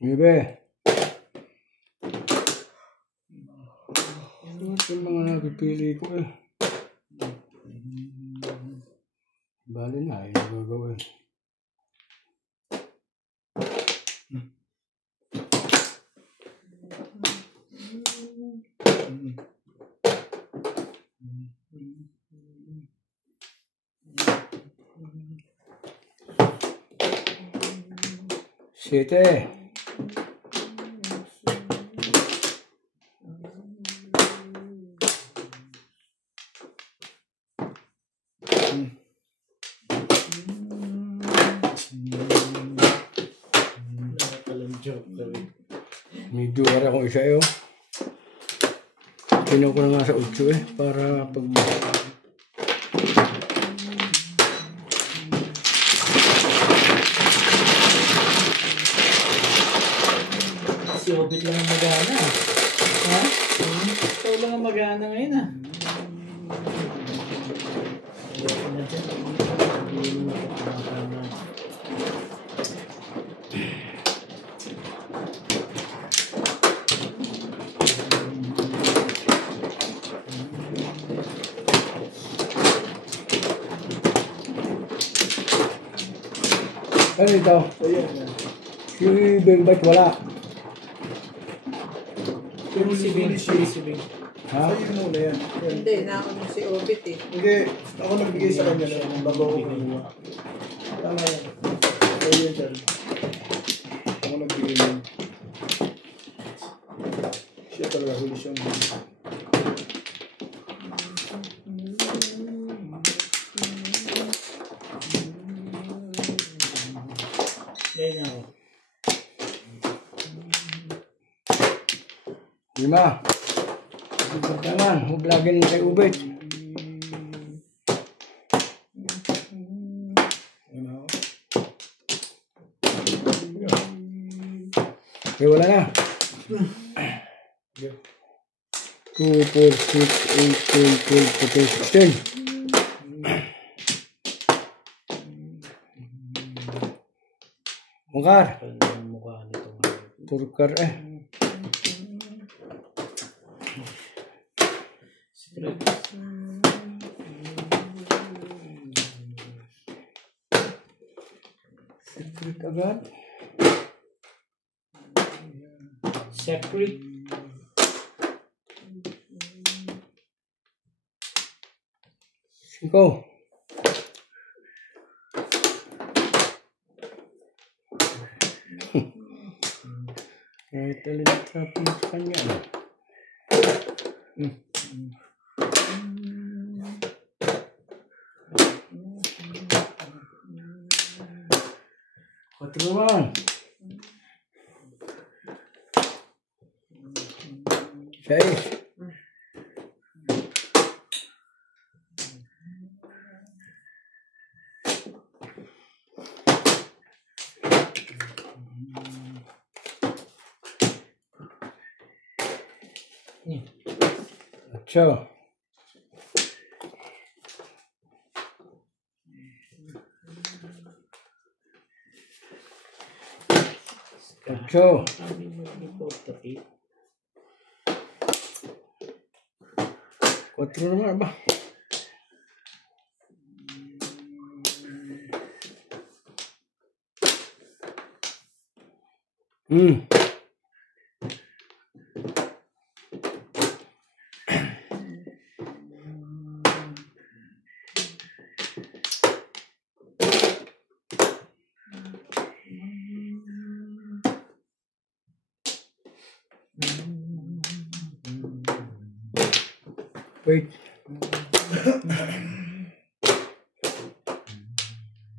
Bebe. Ito yung mga napipili ko eh. Bali na eh, gagawin. Siete. Medyo wala akong isa yun. Kinuha ko na nga sa 8 eh, para pag... Si Obit lang ang magana. Ha? Ikaw lang ang magana ngayon ah. Ano ito? Si Bengbite wala. Pero Si Bing. Si Bing. Ha? Sa'yo muna yan. Yan. Hindi, naako mo si Obit eh. Hindi, ako nagbigay sa kanya na bago ako kumuha. Tama yan. Sa'yo yan, Charlie. Ako nagbigay yan. Siya talaga, huli siya. Yan ako. 5. Naman, hublagin kay Ubit. Ano? Okay, wala na. 2, 4, 6, 8, 10, 12, 14, 15, 16. Mungkar. Ang mukha nito. Purkar eh. Secret agad. Secret. Singko. Kahit alin sa kanya. Patruan. 6. Ocho. 8. Quatro naman ba? Hmm. Wait.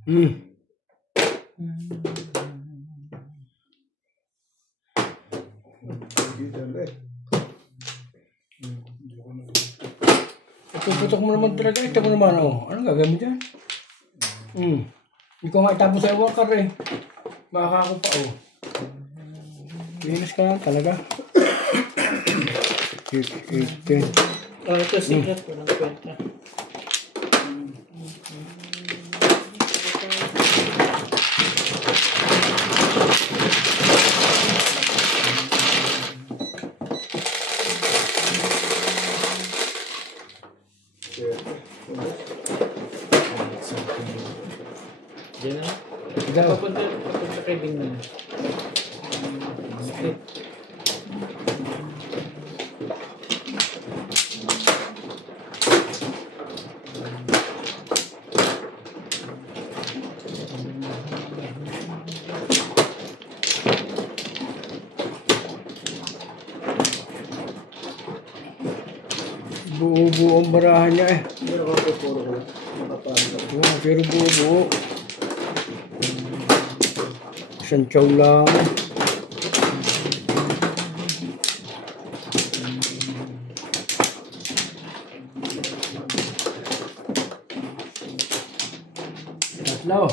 Hmm. Dito ulit. Puputok mo naman talaga. Ito mo naman, oh. Anong gagawin dyan? Hmm. Hindi ko nga itapos sa worker eh. Baka ako pa, oh. Linis ka lang talaga. 8, 10. Oh, ito sikat. Walang kwenta. Diyan na. Ikaw. Papunta kay Bing na. Straight. Buo-buo ang barahan niya eh. Hindi ako pupuro ko lang. Nakapano. Oo, pero buo-buo. Isang chow lang. Tatlo.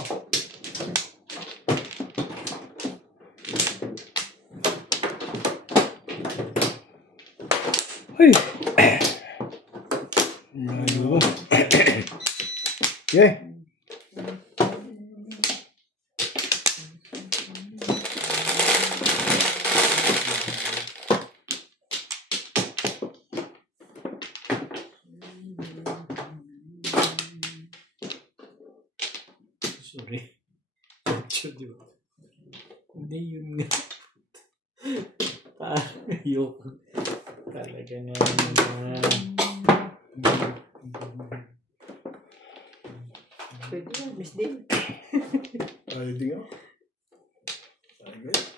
Uy! Layo. Yeah. Sorry. Di ba? Hindi yun nga. Ayoko. Talaga naman. Pwede yan, Miss Dave. Ay, di nga. Ay, guys.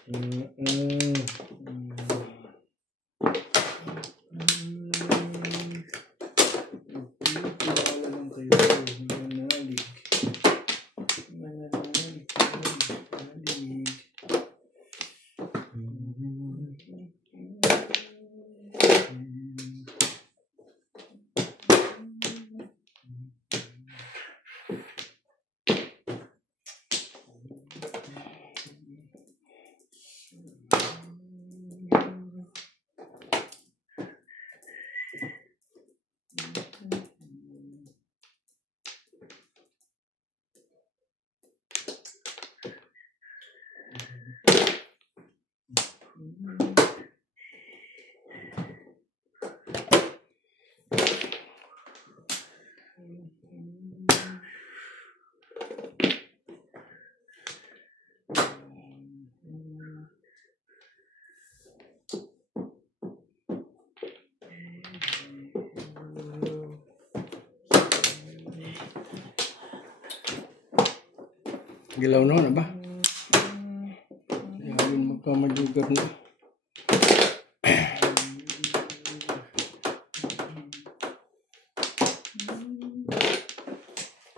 Pinaala lang kayo. Manalig. Manalig. Gilaw na, ano ba? Yakin magkamadugar na.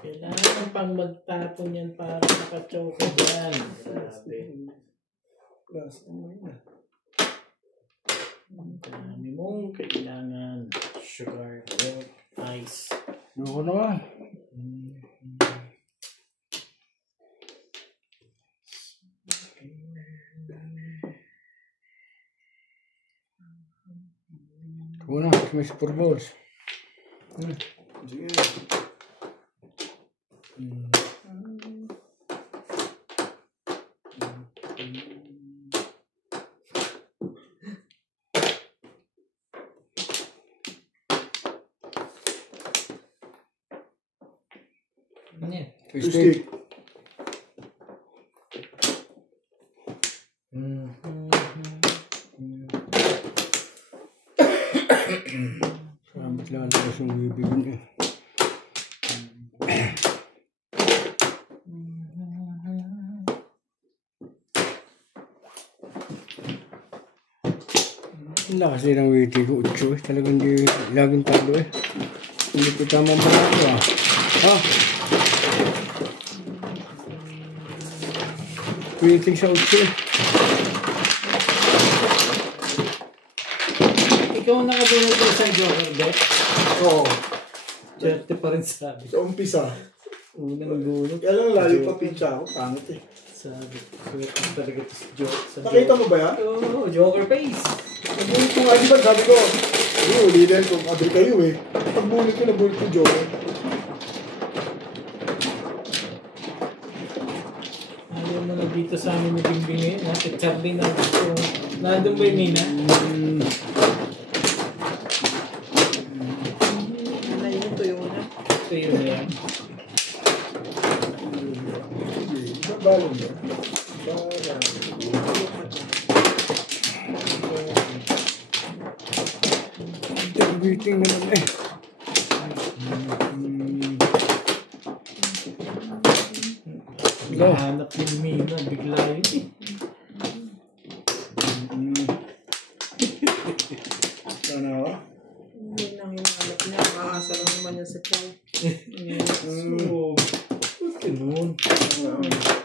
Kailangan pang magtapon yan para makachoke dyan. Grabe. Last time na. Ang dami mong kailangan. Sugar, milk, ice. Loko naman. Ito na, may super balls. Sige. Ano yan? Twisted. Twisted. Sabit lang ang taas yung bibigin eh. Wala kasi ng witi ko, 8 eh. Talagang di laging talo eh. Hindi ko tama mga ito ah. Ha? Waiting sa 8 eh. Ikaw ang nakabunod ko sa Joker Bet. Oo. Swerte pa rin sabi. Sa umpisa. Unang gulot. Kaya lang layo pa pincha ako. Pangit eh. Sabi. Swerte talaga ito sa Joker. Nakita mo ba yan? Oo, Joker face. Nabulit ko nga, di ba? Sabi ko, uli din kung abri kayo eh. Pagbulit ko, nabulit ko Joker. Ayaw mo na dito sa amin na bingbingin. At Charlie na dito. Nandun ba yung Mina? Ano yun, tuyo na. Ito yun na yan. Balon yan. Waiting naman eh. Hanap yung Mina. Bigla yun eh. Ano ako? Hindi nang hinahanap niya. Makaasa lang naman yan sa chow. So, ba't ganun?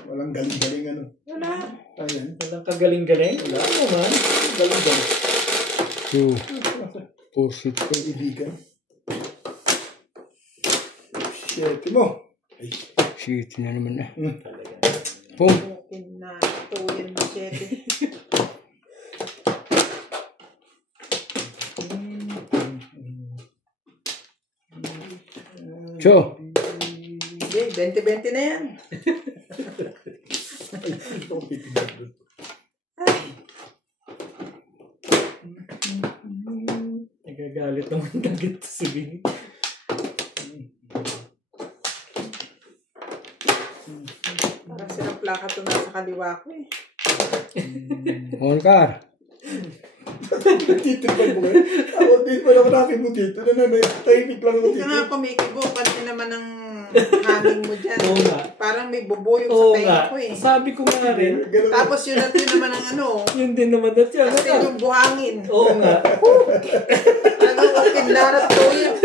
Walang galing-galing ano. Wala. Ayan. Walang kagaling-galing? Wala naman. Galing-galing. 2, 4, 6, Kaibigan. Shit mo. Ay. shit na naman eh. Pum. Okay na. Tuyin mo, Chete. So, Hindi, 20-20 na yan. Ito ang pipigyan doon. Nagagalit naman agad sa bini. Parang silang plaka ito nasa kaliwa ko eh. Holkar. Nagtitripan mo kayo. Ako din pa naman akin mo dito. Tahimik lang mo Kaya dito. nga kumikibo, pansin naman ng hangin mo dyan. Oo nga. Parang may bubuyog sa Oo tayo nga. ko eh. Sabi ko nga rin. Ganun. Tapos yun at yun naman ang ano. Yun din naman at yan. Kasi yung buhangin. Oo nga. Talagang okay larat to yun.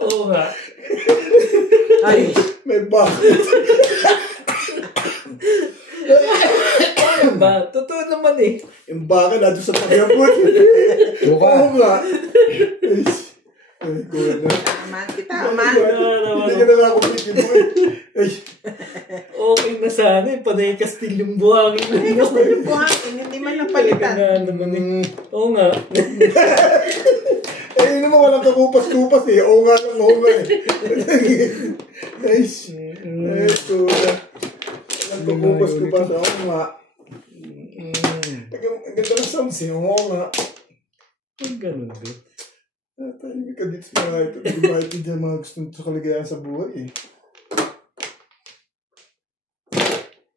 Oo nga. Ay. May bakit. Ano ba? Totoo naman eh. Yung baka na doon sa pagkabot. Suka. Oo nga. Ay, kuya na. Kita man. Hindi ka na ako pitin mo eh. Ay, Okay na sana eh. Panay Kastil yung buhangin mo. Ay, gusto yung buhangin. Hindi man lang palitan. Talaga na naman eh. Oo nga. eh, yun naman walang kakupas-kupas eh. Oo nga lang, oo nga eh. Ay, kuya. Walang kakupas-kupas. Oo nga. Ang ganda ng sounds eh. Oo nga. Ang ganun din. Tahimik ka dito sa mga ito. Hindi ba ito dyan mga gustong sa kaligayahan sa buhay eh.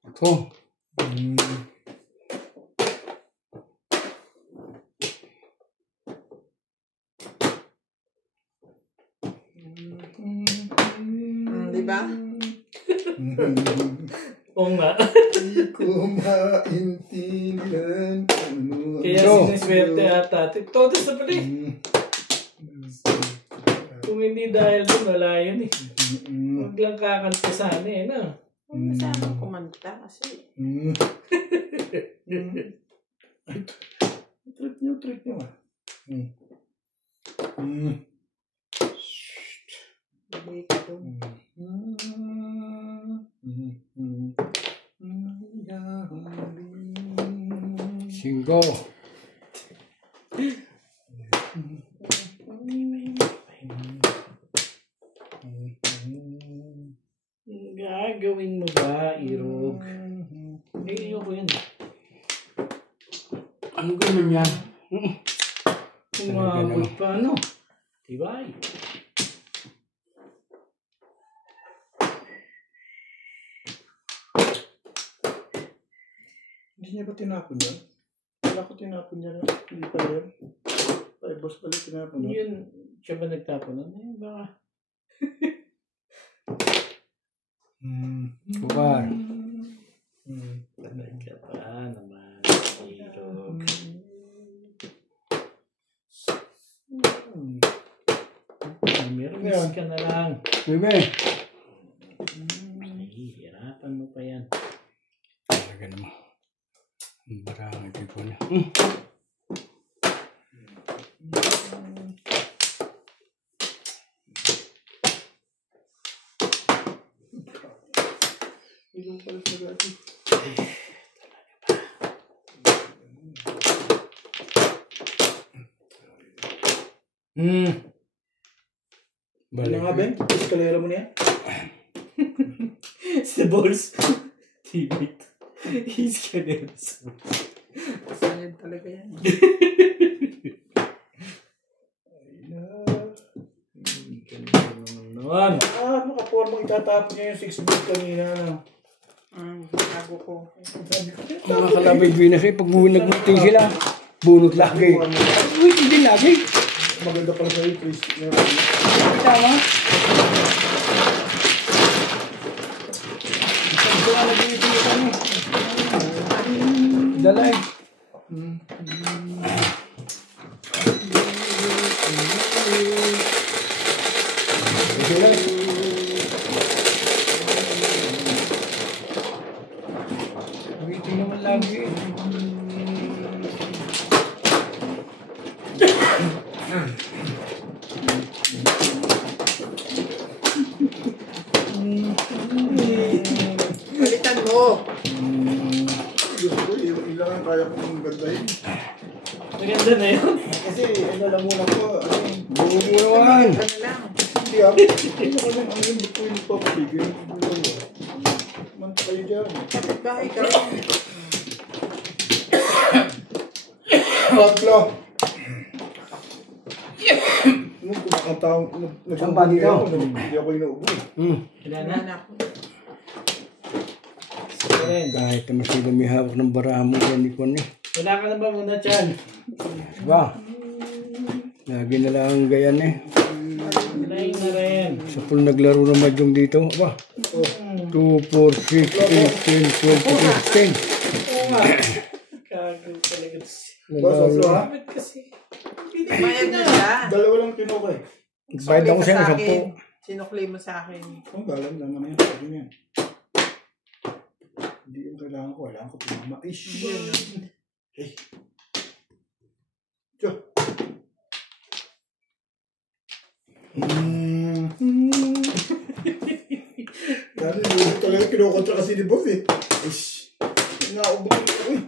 Ito. Diba? Oo nga. Hindi ko maintindihan. Kaya siniswerte ata. Todo sa pala eh. Kung hindi dahil doon, wala yun eh. Huwag lang kakanta sana eh, no? Huwag masamang kumanta kasi. Trip nyo ah. Hindi ka doon. Singgo. Gagawin mo ba, Irog? Hindi, ayoko yun. Ano ganyan yan? Umabot pa, ano? Tibay. Hindi niya ba tinapon yan? Wala ko tinapon yan. Hindi pa yan. Ay, boss pala tinapon. No? Yun, siya ba nagtapon nun? Eh, baka. Bukar. Talaga pa naman. Hirog. Meron ka na lang. Bebe. Hihirapan mo pa yan. Talaga naman. Ang barang ito ko na. Ikaw pala sa dati. Ano nga, Ben? Eskalera mo niya? Sa balls. Teammate. He's gonna Sayad talaga yan. naman. Nakapormang itatapon niya yung 6 bit kanina. Ano? Bago ko. Sabi ko, Mga kalabay Venus eh, pag nagmunti sila, bunot lagi. Uy, hindi lagi. maganda pala sa'yo, Chris. Tama. Dalay. Waiting naman lagi. Balitan mo. Gusto ko, ilang ang kaya kong gandahin. Maganda na yun. Kasi, ano lang muna ko, Buwan. Ano lang. hindi ako. Hindi ko lang, ano yung ko yung papabigay. Manta kayo dyan. Kapit-bahay ka rin. Tatlo. Nung kumakataong, Saan nagsabuhay ba ako, dito? hindi ako inuubo. Wala na. Wala na ako. Kahit naman sila may hawak ng baraha mo yan, ni Kon eh. Wala ka na ba muna, Chan? Diba? Lagi na lang ang gayan eh. Walain na rin. Sa pool naglaro ng mahjong dito. Aba. 2, 4, 6, 8, 10, 12, 15. Kago talaga. Boss, also ha? Bakit kasi? Mayag na siya. Dalawa lang kinuha eh. Bayad ako sa'yo, 10. Sinukli mo sa akin. Ang galang naman yan. Sabi niya. Hindi yung kailangan ko. Kailangan ko pinama. Ish! Eh. Tiyo. Dali, hindi talaga kinukontra kasi ni Boss eh. Ish! Naubog ako eh.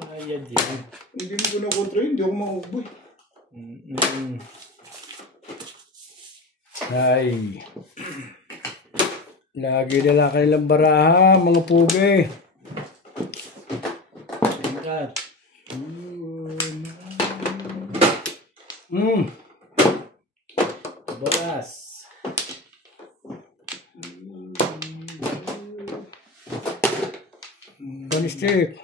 Bayad yan. Hindi mo kinukontra yun. Hindi ako maubo eh. Ay. Lagi na lang kanilang baraha, mga pugi. Kat. Bolas. One stick.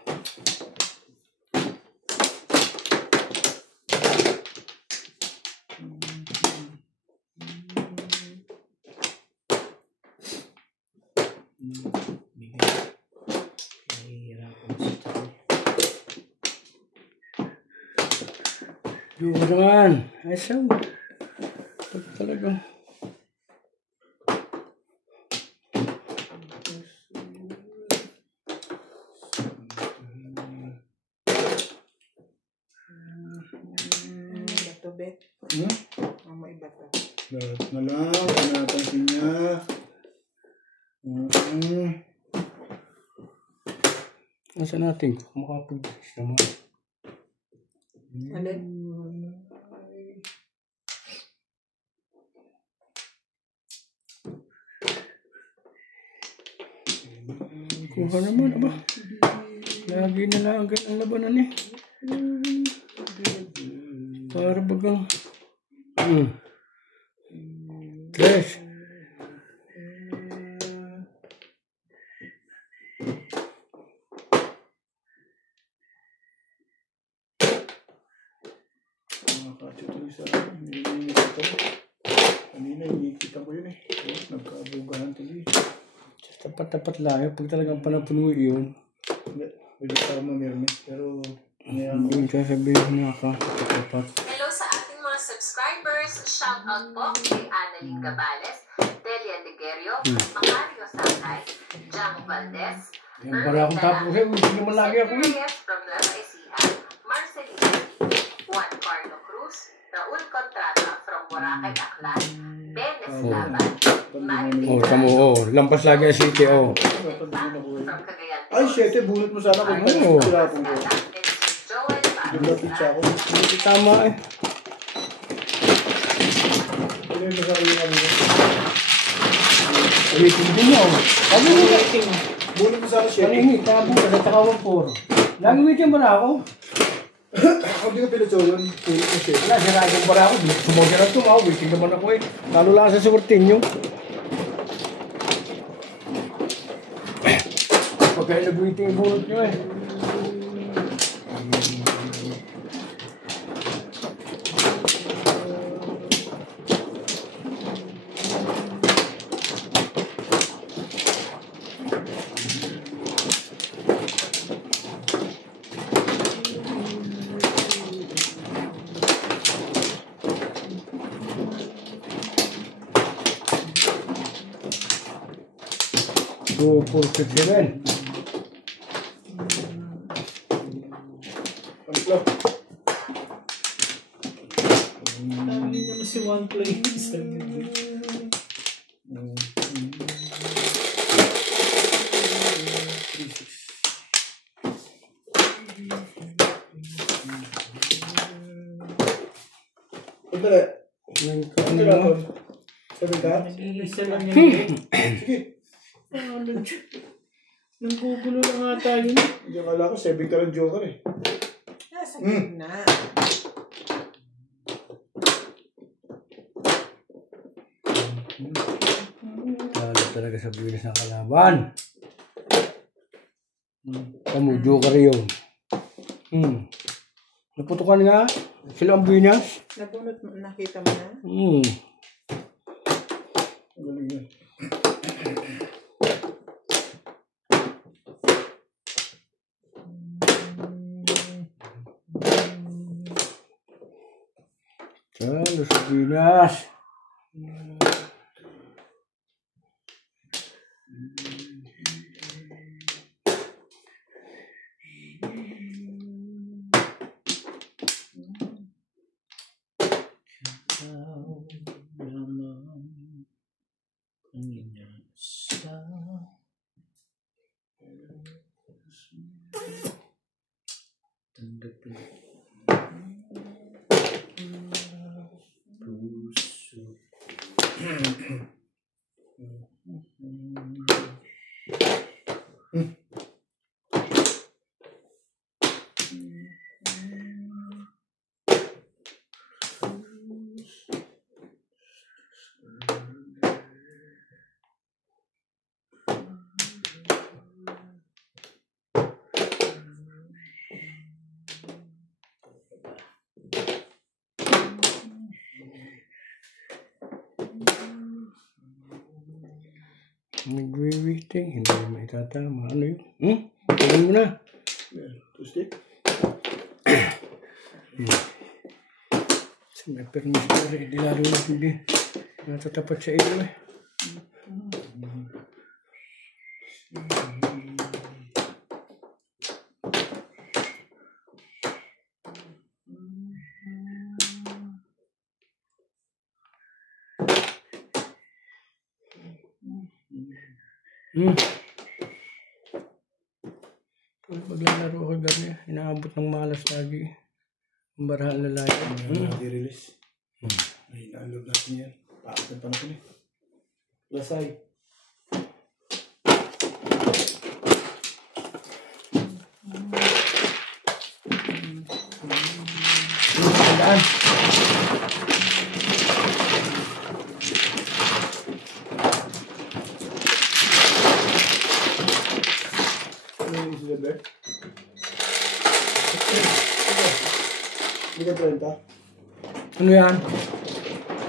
Yung naman. Ay, saw. Talaga. Bato, Bet. May bato. Lahat na lang. Pinapansin niya. Nasa natin? Makapag-dis naman. Alin? Kuha naman, aba. Lagi na lang ang labanan eh. Para bagang... Tres. Nakakatyo tuloy sa akin. Nakikita ko. Kanina, nakikita ko yun eh. Nagkabugahan tuloy. Tapat-tapat lang. Pag talagang panapuno yun. Hindi. Pwede pa mamirmi. Pero, Yung sasabihin na ka. Tapat. Hello sa ating mga subscribers. Shout out po kay Annalyn Gabales, Delia Legerio, Macario Sakay, Jang Valdez, Yan pala akong tapos eh. Hindi naman lagi ako eh. from Nueva Ecija, Marcelina, Juan Carlo Cruz, Raul Contrata from Boracay, Aklan, Ben Eslaban, Oh, tamo. Oh, lampas lagi ang city. Oh. from Cagayan de ay, Oro, 7. Bunot mo sana kung Oo. sila po ko. and si Joel Lumapit siya ako. Hindi tama eh. Ano yung masarap yung ano? Ulitin din yun. Sabi mo na. Bunot mo sana 7. Paningit. Tabo ka. Natakawang puro. Lagi waiting ba na ako? Hindi ko pinatso yun. Bunot mo 7. Wala, siragan pa na ako. Sumogyan na tumaw. Waiting naman ako eh. Lalo lang sa Suwertinyo. Pagkaya nag-waiting yung bunot nyo eh. Go for 57. Ano? Sabi naman si One Play. Pagdala. Ano Ano mo? ba? Sabi ka? Isa lang yan. Sige. Nanggugulo na nga tayo. Hindi akala ko 7 ka lang joker eh. Nasa gitna. Lalo talaga sa bilis ng kalaban. Kamu, joker yun. Naputukan nga. Sila ang binas. Nabunot mo, nakita mo na? Ang galing yan. Lalo sa binas. Nag-waiting, hindi mo itatama. Ano yun? Tignan mo na. Tuesday? May permis ko rin. Hindi lalo na hindi natatapat sa ilo eh. Maglalaro ako ganyan. Inaabot ng malas lagi. Ang barahan na lagi. I-release. Ay, na-unload natin yan. Paakit pa natin eh. Lasay. Saan? Ano yung sila ba? Hindi ka 30? Ano yan?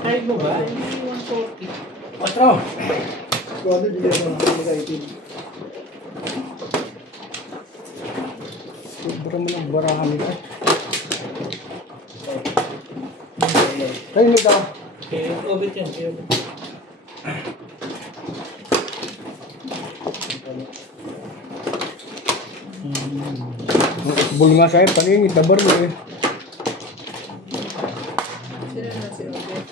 Kahit mo ba? Hindi 140. 4. Kung ano, hindi ako nakakaitin. Sobra mo ng barahan nito. Tayo mo daw. Okay, obit yan. Okay, obit. Bul nga sa'yo, paningin, tabar mo eh. Sino na si Obet?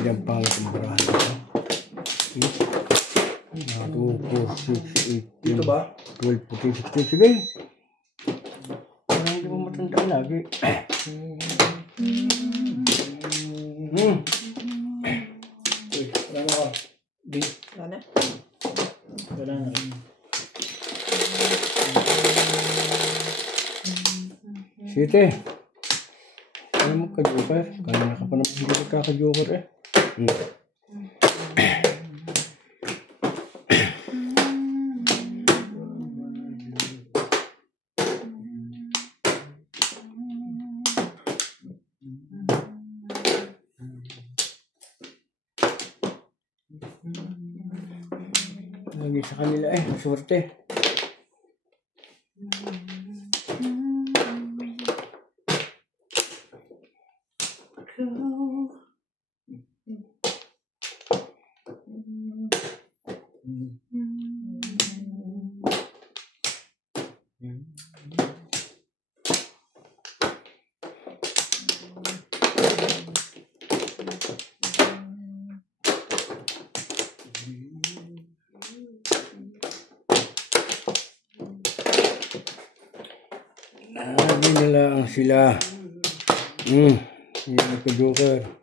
Diyan pangit ang barahan nito. 2, 4, 6, 8, Dito ba? 12, 14, 16. Sige. Parang hindi mo matandaan lagi. Uy, wala na ka. Ano? Wala na. Site. Ano mo ka-joker? Kanina ka pa naman hindi nagkaka-joker eh. Lagi sa kanila eh, swerte. Lagi na lang sila. Hindi nagka-joker.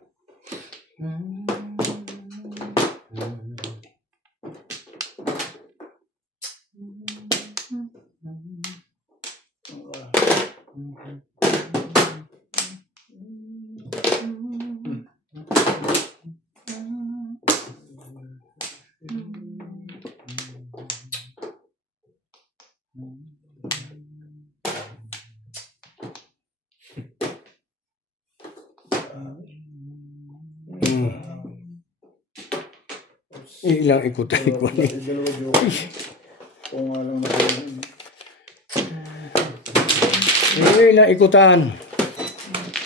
Ilang ikutan ko ni. Dalawa joke. Kung nga lang na Ilang ikutan.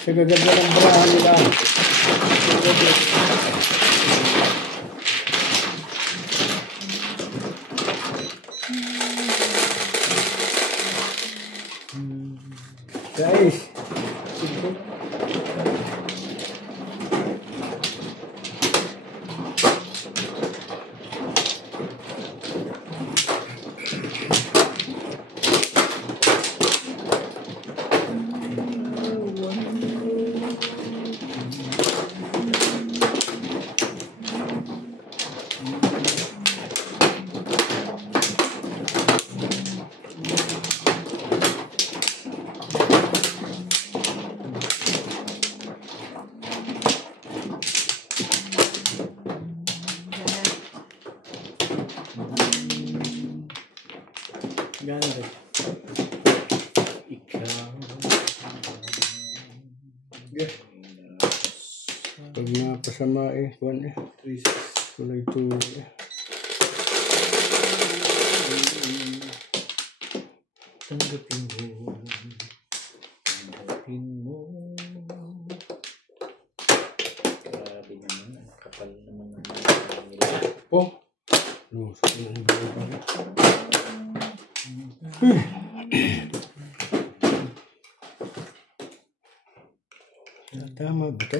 Sa gaganda ng barahan nila. Guys. Gano'n rin. Ikaw. Pag napasama eh, kuwan eh. Kulay tuloy eh. Tanggapin mo. Tanggapin mo. Grabe naman. Ang kapal naman ng nila. Oh. No, ang buhay pa rin. Tama ba ito?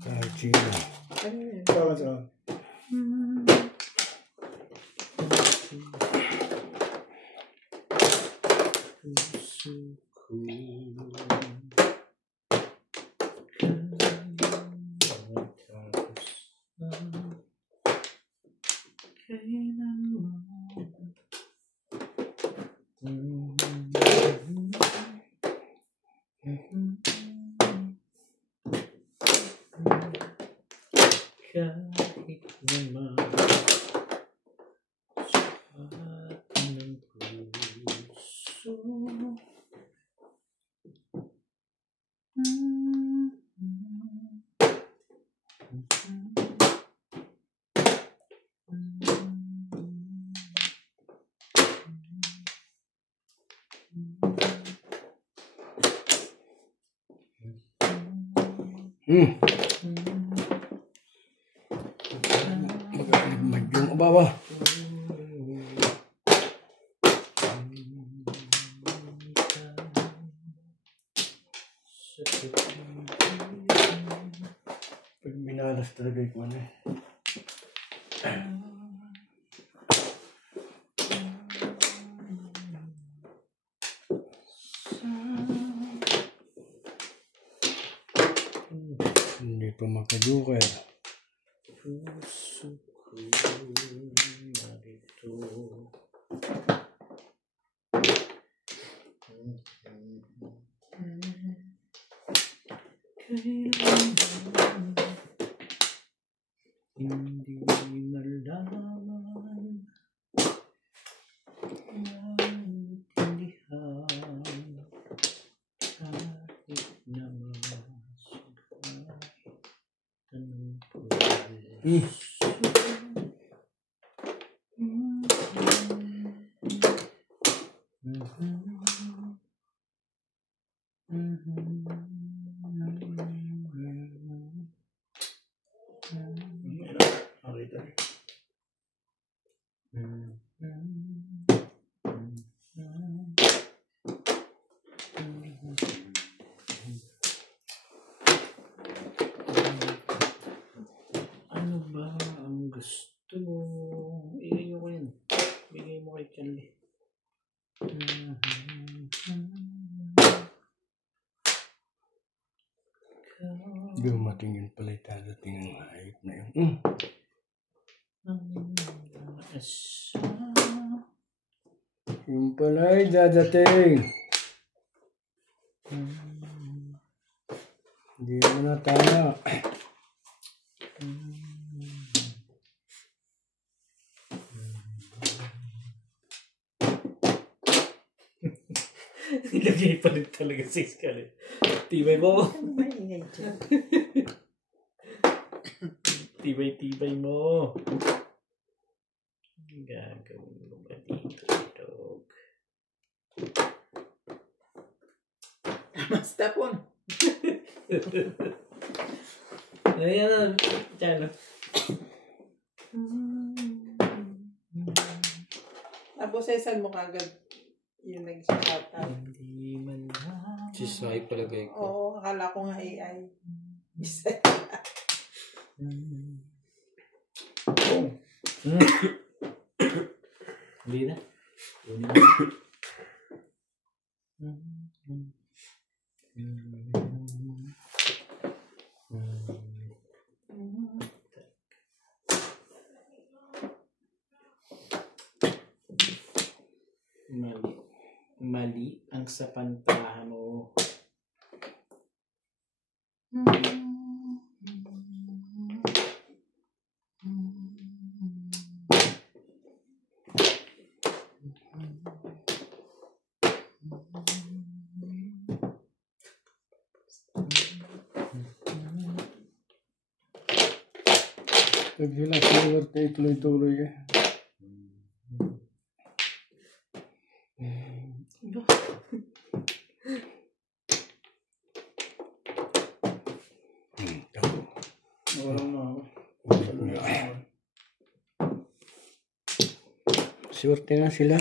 Kahit sino. Tama sa Kaya na kahit naman sukat ng puso. Madyong baba. Pag binalas talaga ikaw na eh. Hindi pa makajoker. Puso ko narito. Kailangan hindi malaman, maintindihan, kahit naman ng puso. Nakita rin. Ano ba ang gusto mo? Iyon ko yun. Bigay mo kay Charlie. Dumating yun pala itadating ang hayop na yun. Yung pala ay dadating. Hindi mo na tama. Nilagay pa rin talaga sa iskal eh. Tibay mo. Tibay mo. Gagawin mo ba dito, dog? Basta po. Ayan na. Diyan. Tapos saan mo kagad yung nag-shout out. Hindi man lang. Si Sai palagay ko. Oo, akala ko nga AI. Hindi na. Mali ang sapantahan mo. Pag sila silver tayo tuloy-tuloy eh. Nawalang na ako. Swerte na sila.